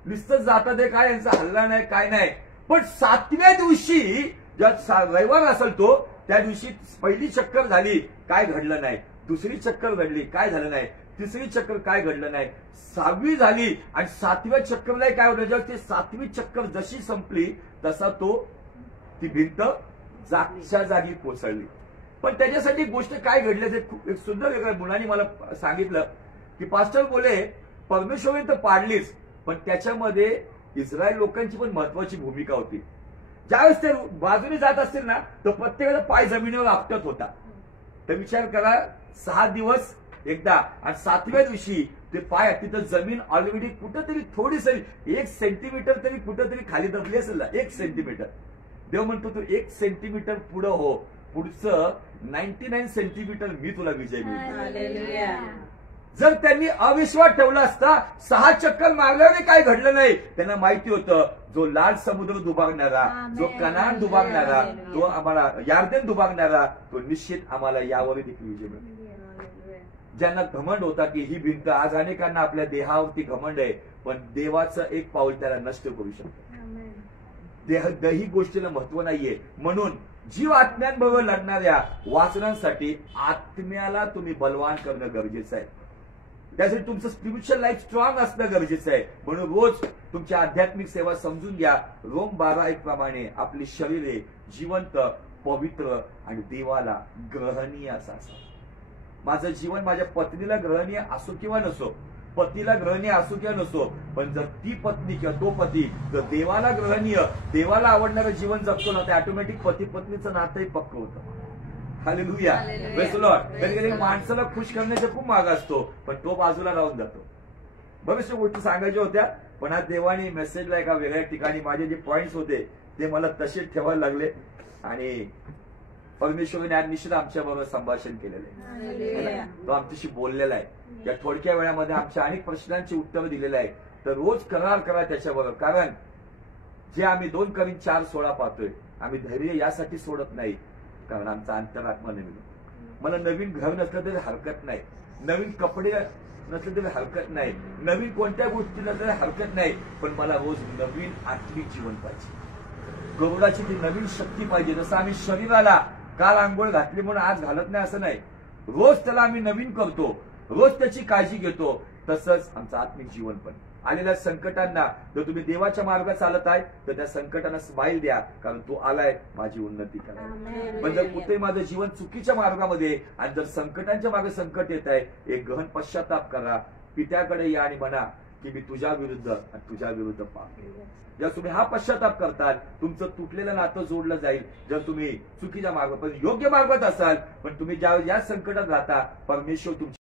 नुसतंच जातात आहे काय, यांचा हल्ला नाही काय नाही. पण 7व्या दिवशी ज्या रविवार असेल तो, त्या दिवशी पहिली चक्कर झाली, काय घडलं नाही. दुसरी चक्कर घडली, काय झालं नाही. तिसरी चक्कर, काय घडलं नाही. 6वी झाली आणि 7व्या चक्करला काय होतं? जेव्हा ती 7वी चक्कर जशी संपली तसा ती भिंत जागच्या जागी कोसळली. पण त्याच्यासाठी गोष्ट काय घडली ते एक सुंदर वेगळ्या मुलांनी मला सांगितलं की पास्टर बोले परमेश्वराने तर पाडलीच, पण त्याच्यामध्ये इस्रायल लोकांची पण महत्वाची भूमिका होती. ज्यावेळेस ते बाजूने जात असतील ना, तर प्रत्येकाचा पाय जमिनीवर आपटत होता. तर विचार करा, 6 दिवस एकदा आणि 7व्या दिवशी ते पाय, तिथं जमीन ऑलरेडी कुठंतरी थोडीसरी 1 सेंटीमीटर तरी कुठंतरी खाली दबली असेल ना. 1 सेंटीमीटर. देव म्हणतो तू 1 सेंटीमीटर पुढं हो, पुढचं 99 सेंटीमीटर मी तुला विजय मिळतो. हालेलुया. जर त्यांनी अविश्वास ठेवला असता, 6 चक्कर मारल्याने काय घडलं नाही. त्यांना माहिती होतं जो लाल समुद्र दुभागणारा, जो कनान दुभागणारा, जो आम्हाला यार्देन दुभागणारा, तो निश्चित आम्हाला यावर देखील विजय मिळतो. ज्यांना घमंड होता की ही भिंत, आज अनेकांना आपल्या देहावरती घमंड आहे, पण देवाचं एक पाऊल त्याला नष्ट करू शकतो. ही गोष्टीला महत्व नाहीये. म्हणून जीव आत्म्यांबरोबर लढणाऱ्या वासनांसाठी आत्म्याला तुम्ही बलवान करणं गरजेचं आहे. त्यासाठी तुमचं स्पिरिच्युअल लाईफ स्ट्रॉंग असणं गरजेचं आहे. म्हणून रोज तुमची आध्यात्मिक सेवा समजून घ्या. रोम 12:1 प्रमाणे आपली शरीरे जिवंत, पवित्र आणि देवाला ग्रहणीय असावं. माझं जीवन माझ्या पत्नीला ग्रहणीय असो किंवा नसो, पतीला ग्रहणीय असो किंवा नसो, पण जर ती पत्नी किंवा तो पती जर देवाला ग्रहणीय, देवाला आवडणारं जीवन जगतो ना, तर ऑटोमॅटिक पती पत्नीचं नातंही पक्क होतं. Hallelujah, praise the Lord. कधी कधी माणसाला खुश करण्याचा खूप मार्ग असतो, पण तो बाजूला राहून जातो. बऱ्याचशा गोष्टी सांगायच्या होत्या, पण आज देवाने मेसेजला एका वेगळ्या ठिकाणी माझे जे पॉइंट्स होते ते मला तसेच ठेवायला लागले. आणि परमेश्वराने आज निश्चित आमच्या बरोबर संभाषण केलेलं आहे. तो आमच्याशी बोललेला आहे. या थोडक्या वेळामध्ये आमच्या अनेक प्रश्नांची उत्तर दिलेलं आहे. तर रोज करार करा त्याच्याबरोबर. कारण जे आम्ही 2 Corinthians 4:16 पाहतोय, आम्ही धैर्य यासाठी सोडत नाही कारण आमचा अंतरात्मा नवीन. मला नवीन घर नसलं तरी हरकत नाही, नवीन कपडे नसले तरी हरकत नाही, नवीन कोणत्या गोष्टी नसल्या तरी हरकत नाही, पण मला रोज नवीन आत्मिक जीवन पाहिजे. गरुडाची ती नवीन शक्ती पाहिजे. जसं आम्ही शरीराला काल आंघोळ घातली म्हणून आज घालत नाही असं नाही, रोज त्याला आम्ही नवीन करतो, रोज त्याची काळजी घेतो. तसंच आमचं आत्मिक जीवन पण. आलेल्या संकटांना जर तुम्ही देवाच्या मार्गात चालत आहे तर त्या संकटांना स्माईल द्या, कारण तो आलाय माझी उन्नती करायला. पण जर कुठे माझं जीवन चुकीच्या मार्गामध्ये आणि जर संकटांच्या मागे संकट येत आहे, एक गहन पश्चाताप करा, पित्याकडे या आणि म्हणा की मी तुझ्या विरुद्ध आणि तुझ्या विरुद्ध पाप केले. जर तुम्ही हा पश्चाताप करताल, तुमचं तुटलेलं नातं जोडलं जाईल. जर तुम्ही चुकीच्या मार्गात पण योग्य मार्गात असाल, पण तुम्ही ज्या संकटात राहता, परमेश्वर तुमच्या